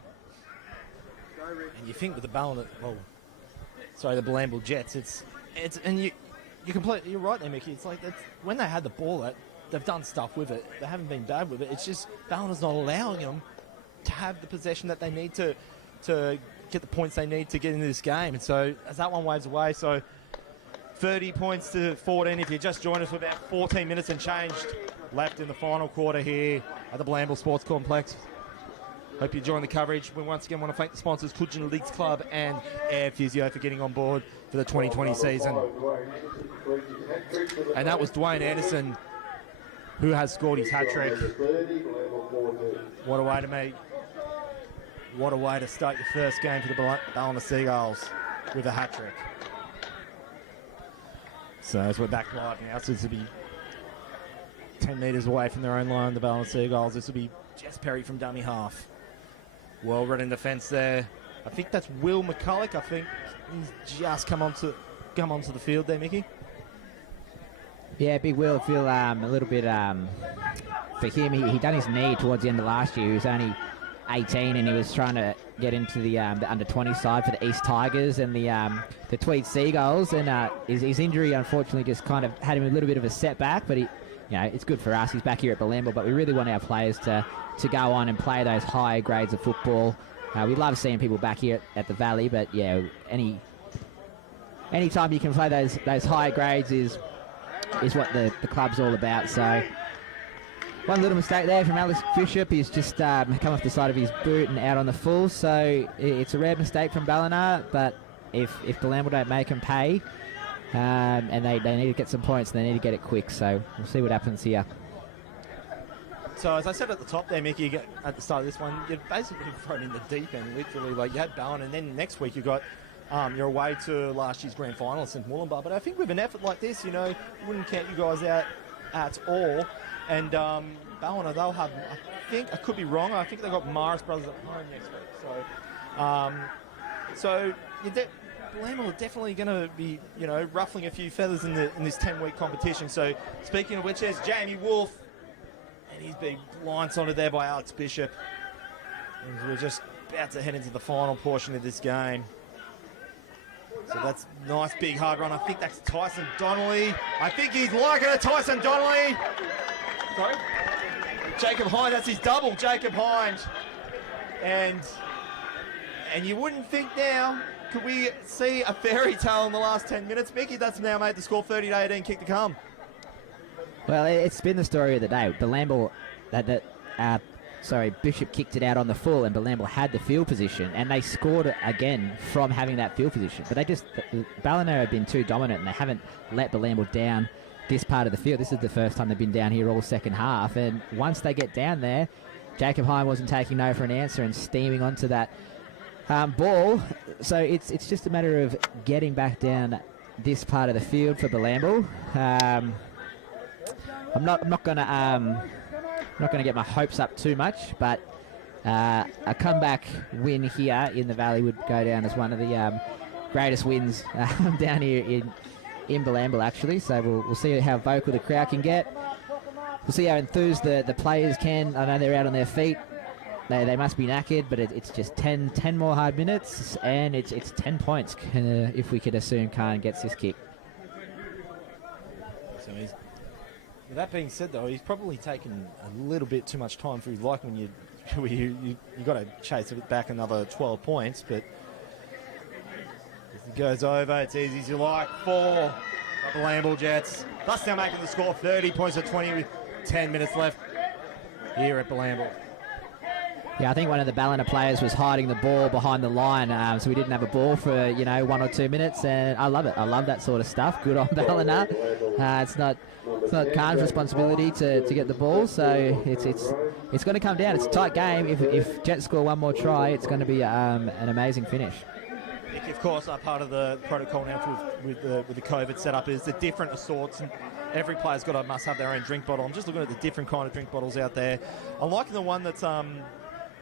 And you think with the Ballina, the Bilambil Jets, you're right there, Mickey. It's like when they had the ball, they've done stuff with it. They haven't been bad with it. It's just Ballina's not allowing them to have the possession that they need to get the points they need to get into this game. And so as that one waves away, so 30 points to 14 if you just joined us with about 14 minutes and changed left in the final quarter here at the Bilambil Sports Complex. Hope you enjoying the coverage. We once again want to thank the sponsors, Coogin Leagues Club and Air Physio, for getting on board for the 2020 season. And that was Dwayne Anderson, who has scored his hat-trick. What a way to start your first game for the Ballina Seagulls with a hat-trick. So as we're back live now, so this will be 10 metres away from their own line, the Ballina Seagulls. This will be Jess Perry from dummy half. Well read in defence there. I think that's Will McCulloch. I think he's just come onto the field there, Mickey. Yeah, Big Will feel a little bit for him. He done his knee towards the end of last year. He was only 18 and he was trying to get into the under 20 side for the East Tigers and the Tweed Seagulls, and his injury unfortunately just kind of had him a little bit of a setback. But it's good for us. He's back here at Bilambil, but we really want our players to go on and play those higher grades of football. We love seeing people back here at the Valley, but any time you can play those higher grades is what the club's all about. So one little mistake there from Alex Bishop. He's just come off the side of his boot and out on the full. So it's a rare mistake from Ballina, but if Bilambil don't make him pay, and they need to get some points, they need to get it quick. So we'll see what happens here. So as I said at the top there, Mickey, at the start of this one, you're basically thrown in the deep end, literally. Like, you had Ballina, and then next week you got you're away to last year's grand final at St Wollongbar. But I think with an effort like this, you wouldn't count you guys out at all. And Ballina, they'll have, I could be wrong, I think they've got Morris Brothers at home next week. So Bilambil are definitely going to be, ruffling a few feathers in this 10-week competition. So speaking of which, there's Jamie Wolf, and he's being blindsided there by Alex Bishop. And we're just about to head into the final portion of this game. So that's a nice big hard run. I think that's Tyson Donnelly. I think he's liking it, Tyson Donnelly. Sorry? Jacob Hind, that's his double, Jacob Hind. And you wouldn't think now, could we see a fairy tale in the last 10 minutes? Mickey, that's now made the score 30-18, kick to come. Well, it's been the story of the day. Bilambil, Bishop kicked it out on the full, and Bilambil had the field position, and they scored again from having that field position. But Ballina have been too dominant, and they haven't let Bilambil down this part of the field. This is the first time they've been down here all second half, and once they get down there, Jacob Hind wasn't taking no for an answer and steaming onto that ball. So it's just a matter of getting back down this part of the field for Bilambil. I'm not gonna get my hopes up too much, but a comeback win here in the Valley would go down as one of the greatest wins down here in Bilambil, actually. So we'll see how vocal the crowd can get. We'll see how enthused the players can. I know they're out on their feet. They must be knackered, but it's just 10 more hard minutes, and it's 10 points if we could assume Khan gets this kick. So with that being said, though, he's probably taken a little bit too much time for his life when you got to chase it back another 12 points. But as it goes over, it's easy as you like. 4 the Bilambil Jets. Thus now making the score 30 points to 20 with 10 minutes left here at Bilambil. Yeah, I think one of the Ballina players was hiding the ball behind the line, so we didn't have a ball for 1 or 2 minutes, and I love it. I love that sort of stuff. Good on Ballina. It's not Khan's responsibility to get the ball, so it's going to come down. It's a tight game. If Jets score one more try, it's going to be an amazing finish. Nick, of course, part of the protocol now with the COVID setup is the different assorts, and every player's must have their own drink bottle. I'm just looking at the different kind of drink bottles out there. I'm liking the one that's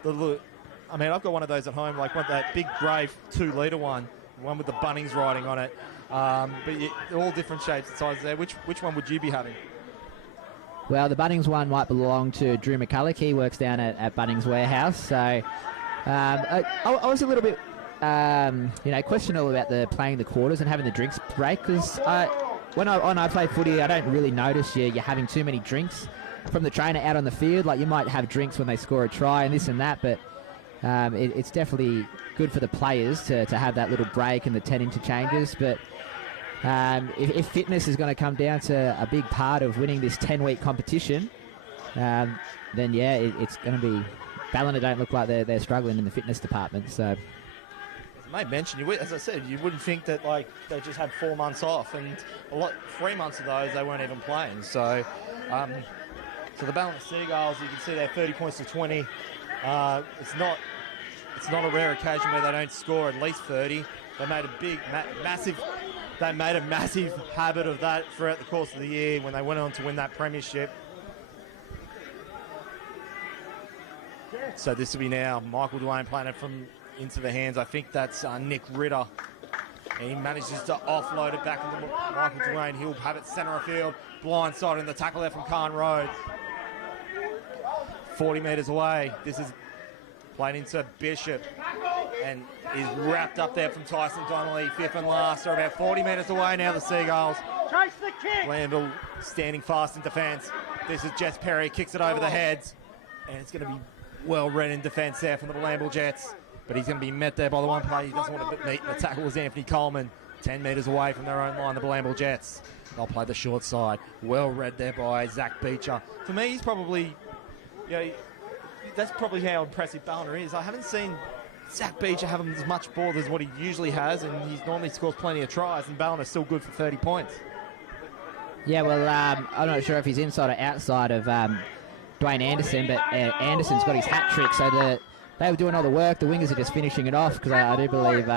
I've got one of those at home, like that big grey 2-litre one with the Bunnings writing on it. But all different shapes and sizes there. Which one would you be having? Well, the Bunnings one might belong to Drew McCulloch. He works down at Bunnings Warehouse. So I was a little bit questionable about playing the quarters and having the drinks break, because when I play footy, I don't really notice you're having too many drinks from the trainer out on the field. Like, you might have drinks when they score a try and this and that, but it's definitely good for the players to have that little break and the 10 interchanges. But if fitness is going to come down to a big part of winning this 10-week competition, then it's going to be... Ballina don't look like they're struggling in the fitness department. So I may mention, as I said, you wouldn't think that they just had 4 months off, and 3 months of those they weren't even playing. So the Ballina Seagulls, you can see they're 30 points to 20. It's not a rare occasion where they don't score at least 30. They made a massive habit of that throughout the course of the year when they went on to win that premiership. So this will be now Michael Duane playing it from into the hands. I think that's Nick Ritter He manages to offload it back into Michael Dwayne. He'll have it centre of field. Blindside in the tackle there from Khan Road. 40 metres away. This is played into Bishop and is wrapped up there from Tyson Donnelly. Fifth and last. They're about 40 metres away now, the Seagulls. Chase the kick. Bilambil standing fast in defence. This is Jess Perry. Kicks it over the heads. And it's going to be well read in defence there from the Bilambil Jets. But he's going to be met there by the one player he doesn't want to meet. The tackle was Anthony Coleman. 10 metres away from their own line, the Bilambil Jets. They'll play the short side. Well read there by Zach Beecher. For me, he's probably... that's probably how impressive Ballina is. I haven't seen Zach Beecher have as much ball as what he usually has, and he normally scores plenty of tries, and Ballina's still good for 30 points. Yeah, well, I'm not sure if he's inside or outside of Dwayne Anderson, but Anderson's got his hat trick, so they were doing all the work. The wingers are just finishing it off, because I do believe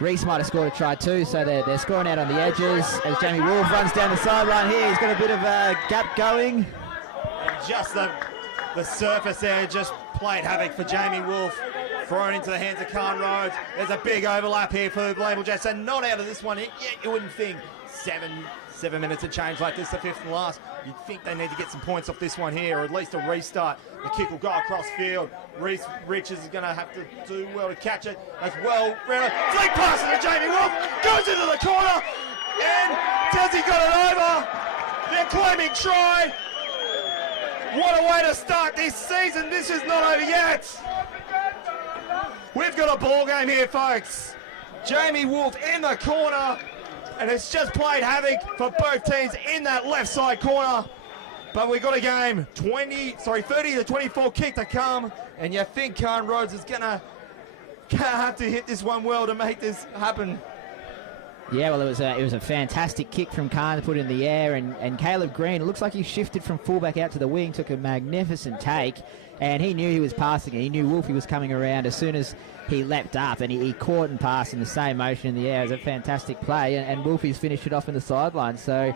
Reese might have scored a try too, so they're scoring out on the edges. As Jamie Wolf runs down the sideline here, he's got a bit of a gap going. And just the surface there just played havoc for Jamie Wolf. Thrown into the hands of Khan Rhodes. There's a big overlap here for the Bilambil Jets, and not out of this one yet. You wouldn't think 7 minutes of change like this, the fifth and last. You'd think they need to get some points off this one here, or at least a restart. The kick will go across field. Reese Richards is going to have to do well to catch it as well. Flick passes to Jamie Wolf, goes into the corner, and Tassie got it over. They're claiming try. What a way to start this season. This is not over yet. We've got a ball game here, folks. Jamie Wolf in the corner, and it's just played havoc for both teams in that left side corner. But we've got a game, 30 to 24 kick to come, and you think Khan Rhodes is gonna have to hit this one well to make this happen. Yeah, well, it was a fantastic kick from Khan to put in the air, and Caleb Green, it looks like he shifted from fullback out to the wing, took a magnificent take, and he knew he was passing it. He knew Wolfie was coming around as soon as he leapt up, and he caught and passed in the same motion in the air. It was a fantastic play, and Wolfie's finished it off in the sideline. So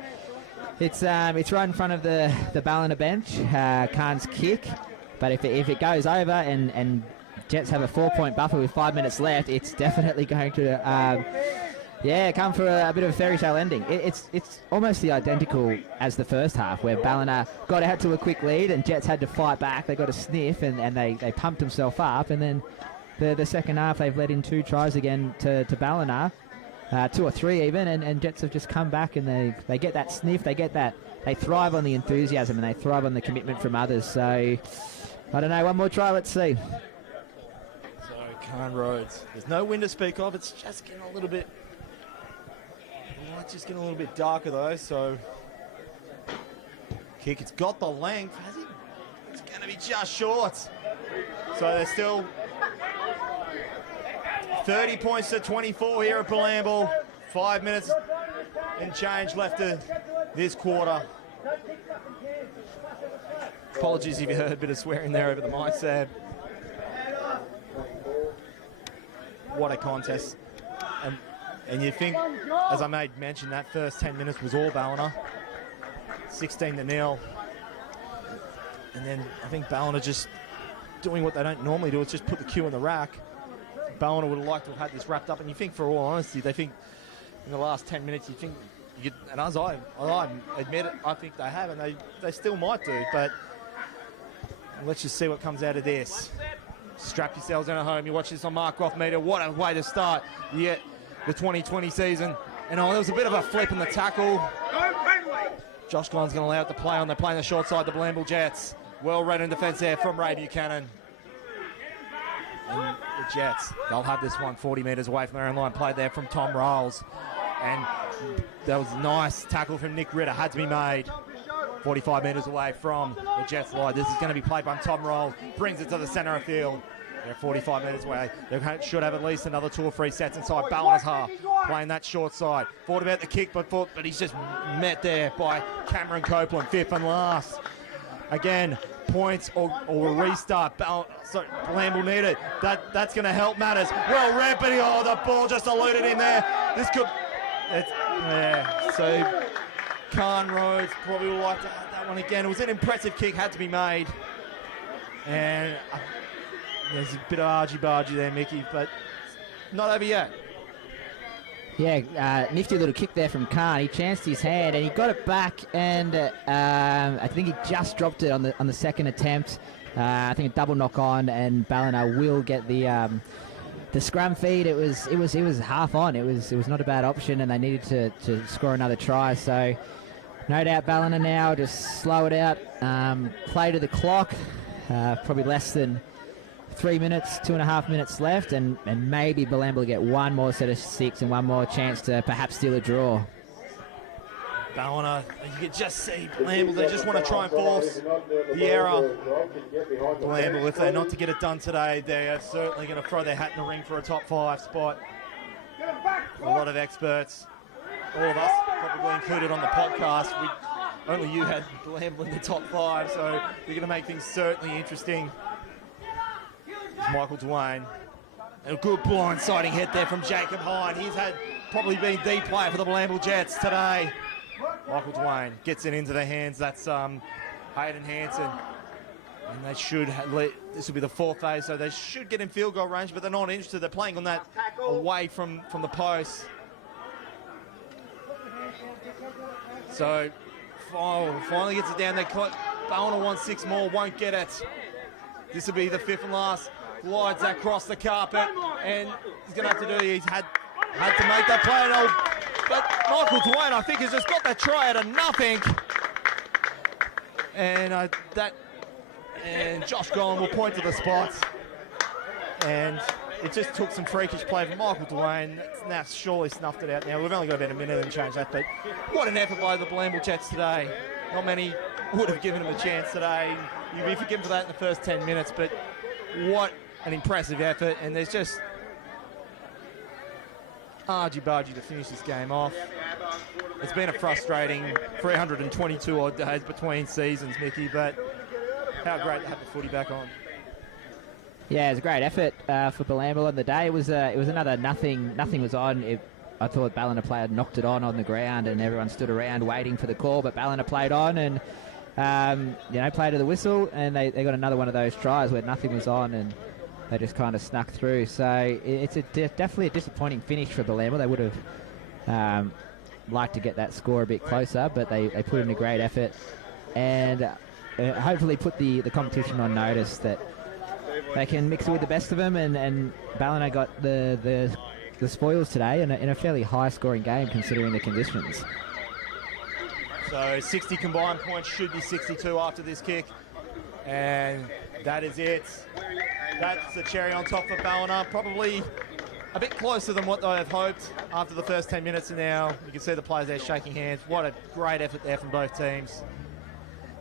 it's right in front of the Ballina bench, Khan's kick, but if it goes over and Jets have a 4-point buffer with 5 minutes left, it's definitely going to... come for a bit of a fairy tale ending. It's almost the identical as the first half, where Ballina got out to a quick lead and Jets had to fight back. They got a sniff and they pumped themselves up, and then the second half they've let in 2 tries again to Ballina, 2 or 3 even, and Jets have just come back and they get that sniff, they thrive on the enthusiasm and they thrive on the commitment from others. So I don't know, one more try, let's see. So Khan Rhodes, there's no wind to speak of, it's just getting a little bit... It's just getting a little bit darker though, so kick, it's got the length, has it? It's going to be just short. So there's still 30 points to 24 here at Bilambil. 5 minutes and change left to this quarter. Apologies if you heard a bit of swearing there over the mic, Sab. What a contest. And you think, as I made mention, that first 10 minutes was all Ballina. 16-0. And then I think Ballina just doing what they don't normally do, it's just put the cue on the rack. Ballina would have liked to have had this wrapped up, and you think, for all honesty, they think in the last 10 minutes, you think, and as I admit it, I think they have, and they still might do, but let's just see what comes out of this. Strap yourselves in at home. You watch this on Mark Groff Media. What a way to start the 2020 season. And there was a bit of a flip in the tackle. Josh Glenn's going to allow it to play on. They're playing the short side, the Bilambil Jets. Well read in defence there from Ray Buchanan. And the Jets, they'll have this one 40 metres away from their own line. Played there from Tom Rolls. And that was a nice tackle from Nick Ritter. Had to be made. 45 metres away from the Jets line. This is going to be played by Tom Rolls. Brings it to the centre of field. They're 45 metres away. They should have at least another 2 or 3 sets inside Ballina's half. Playing that short side. Thought about the kick, but he's just met there by Cameron Copeland. 5th and last. Again, points or a restart. Bilambil needed. That's going to help matters. Well read, but the ball just eluded him there. This could... So Khan Rhodes probably would like to have that one again. It was an impressive kick, had to be made. And... there's a bit of argy-bargy there, Mickey, but not over yet. Yeah, nifty little kick there from Khan. He chanced his hand and he got it back, and I think he just dropped it on the second attempt. I think a double knock on, and Ballina will get the scrum feed. It was half on. It was not a bad option, and they needed to score another try. So no doubt Ballina now just slow it out, play to the clock. Probably less than 3 minutes, 2.5 minutes left, and maybe Bilambil will get one more set of 6 and one more chance to perhaps steal a draw. Ballina, you can just see Bilambil, they just want to try and force the error. Bilambil, if they're not to get it done today, they are certainly going to throw their hat in the ring for a top 5 spot. A lot of experts, all of us probably included on the podcast, only you had Bilambil in the top 5, so you're going to make things certainly interesting. Michael Dwayne. And a good blindsiding hit there from Jacob Hine. He's probably been the player for the Bilambil Jets today. Michael Dwayne gets it into their hands. That's Hayden Hansen. And they should, this will be the 4th phase, so they should get in field goal range, but they're not interested. They're playing on that away from the post. So finally gets it down. Ballina wants 6 more, won't get it. This will be the 5th and last. Glides across the carpet, and he's going to have to do. He's had to make that play, but Michael Dwayne, I think, has just got that try out of nothing, and Josh Gollan will point to the spots, and it just took some freakish play from Michael Dwayne. Now surely snuffed it out. Now we've only got about a minute and change that, but what an effort by the Bilambil Jets today. Not many would have given him a chance today. You'd be forgiven for that in the first 10 minutes, but what an impressive effort, and there's just argy-bargy to finish this game off. It's been a frustrating 322 odd days between seasons, Mickey, but how great to have the footy back on. Yeah, it was a great effort for Bilambil on the day. It was another nothing was on. I thought Ballina player knocked it on the ground, and everyone stood around waiting for the call, but Ballina played on and played to the whistle, and they got another one of those tries where nothing was on, and they just kind of snuck through. So it's definitely a disappointing finish for Bilambil. They would have liked to get that score a bit closer, but they put in a great effort, and hopefully put the competition on notice that they can mix it with the best of them, and Ballina got the spoils today in a fairly high-scoring game considering the conditions. So 60 combined points, should be 62 after this kick, and that is it. That's the cherry on top for Ballina. Probably a bit closer than what they have hoped after the first 10 minutes, and now you can see the players there shaking hands. What a great effort there from both teams,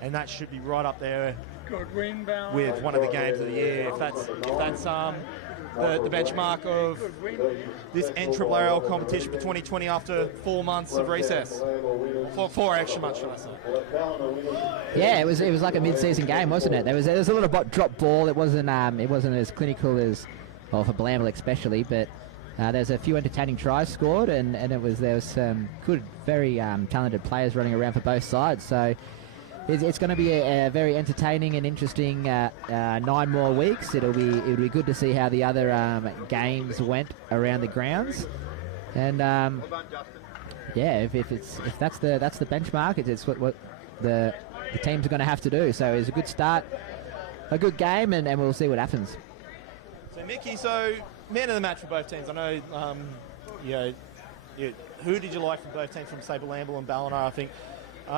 and that should be right up there with one of the games of the year. If that's the benchmark of this NRRRL competition for 2020 after 4 months of recess. 4 extra months, should I say. Yeah, it was like a mid-season game, wasn't it? There was a little drop ball. It wasn't as clinical as, well, for Bilambil especially, but there's a few entertaining tries scored, and there was some good, very talented players running around for both sides. So it's going to be a very entertaining and interesting 9 more weeks. It'll be good to see how the other games went around the grounds, and if that's the benchmark, it's what the teams are going to have to do. So it's a good start, a good game, and we'll see what happens. So Mickey, man of the match for both teams. I know, who did you like from both teams, from say Bilambil and Ballina? I think.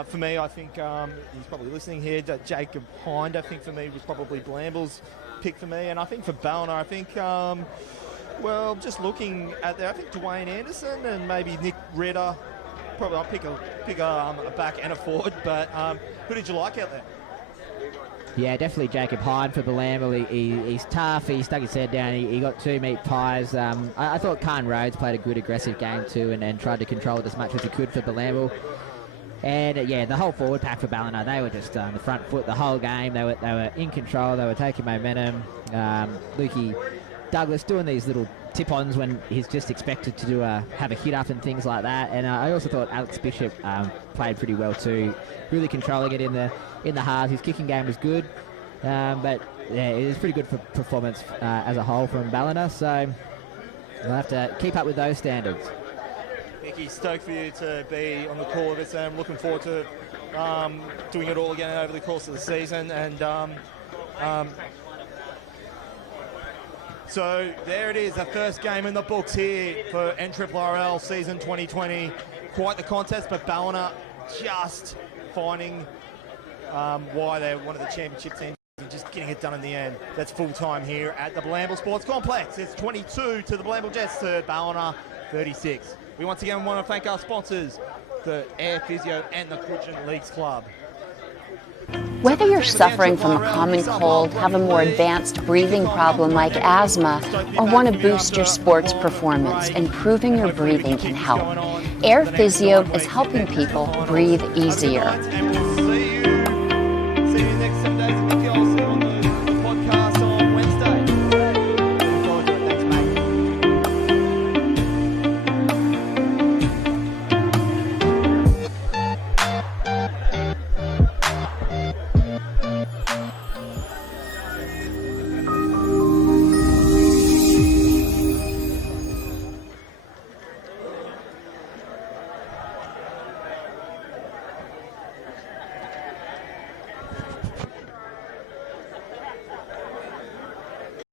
For me, I think he's probably listening here. Jacob Hind, I think for me was probably Bilambil's pick for me, and I think for Ballina, I think just looking at there, I think Dwayne Anderson and maybe Nick Ritter. Probably I'll pick a back and a forward, but who did you like out there? Yeah, definitely Jacob Hind for Bilambil. He's tough. He stuck his head down. He got 2 meat pies. I thought Khan Rhodes played a good aggressive game too, and tried to control it as much as he could for Bilambil. And the whole forward pack for Ballina, they were just on the front foot the whole game. They were in control. They were taking momentum. Lukey Douglas doing these little tip-ons when he's just expected to have a hit up and things like that. And I also thought Alex Bishop played pretty well too, really controlling it in the halves. His kicking game was good, but it was pretty good for performance as a whole from Ballina. So we'll have to keep up with those standards. Mickey, stoked for you to be on the call of this, and I'm looking forward to doing it all again over the course of the season. And so there it is, the first game in the books here for NRRRL season 2020. Quite the contest, but Ballina just finding why they're one of the championship teams and just getting it done in the end. That's full time here at the Bilambil Sports Complex. It's 22 to the Bilambil Jets to Ballina 36. We once again want to thank our sponsors, the Air Physio and the Coaching Leagues Club. Whether you're suffering from a common cold, have a more advanced breathing problem like asthma, or want to boost your sports performance, improving your breathing can help. Air Physio is helping people breathe easier.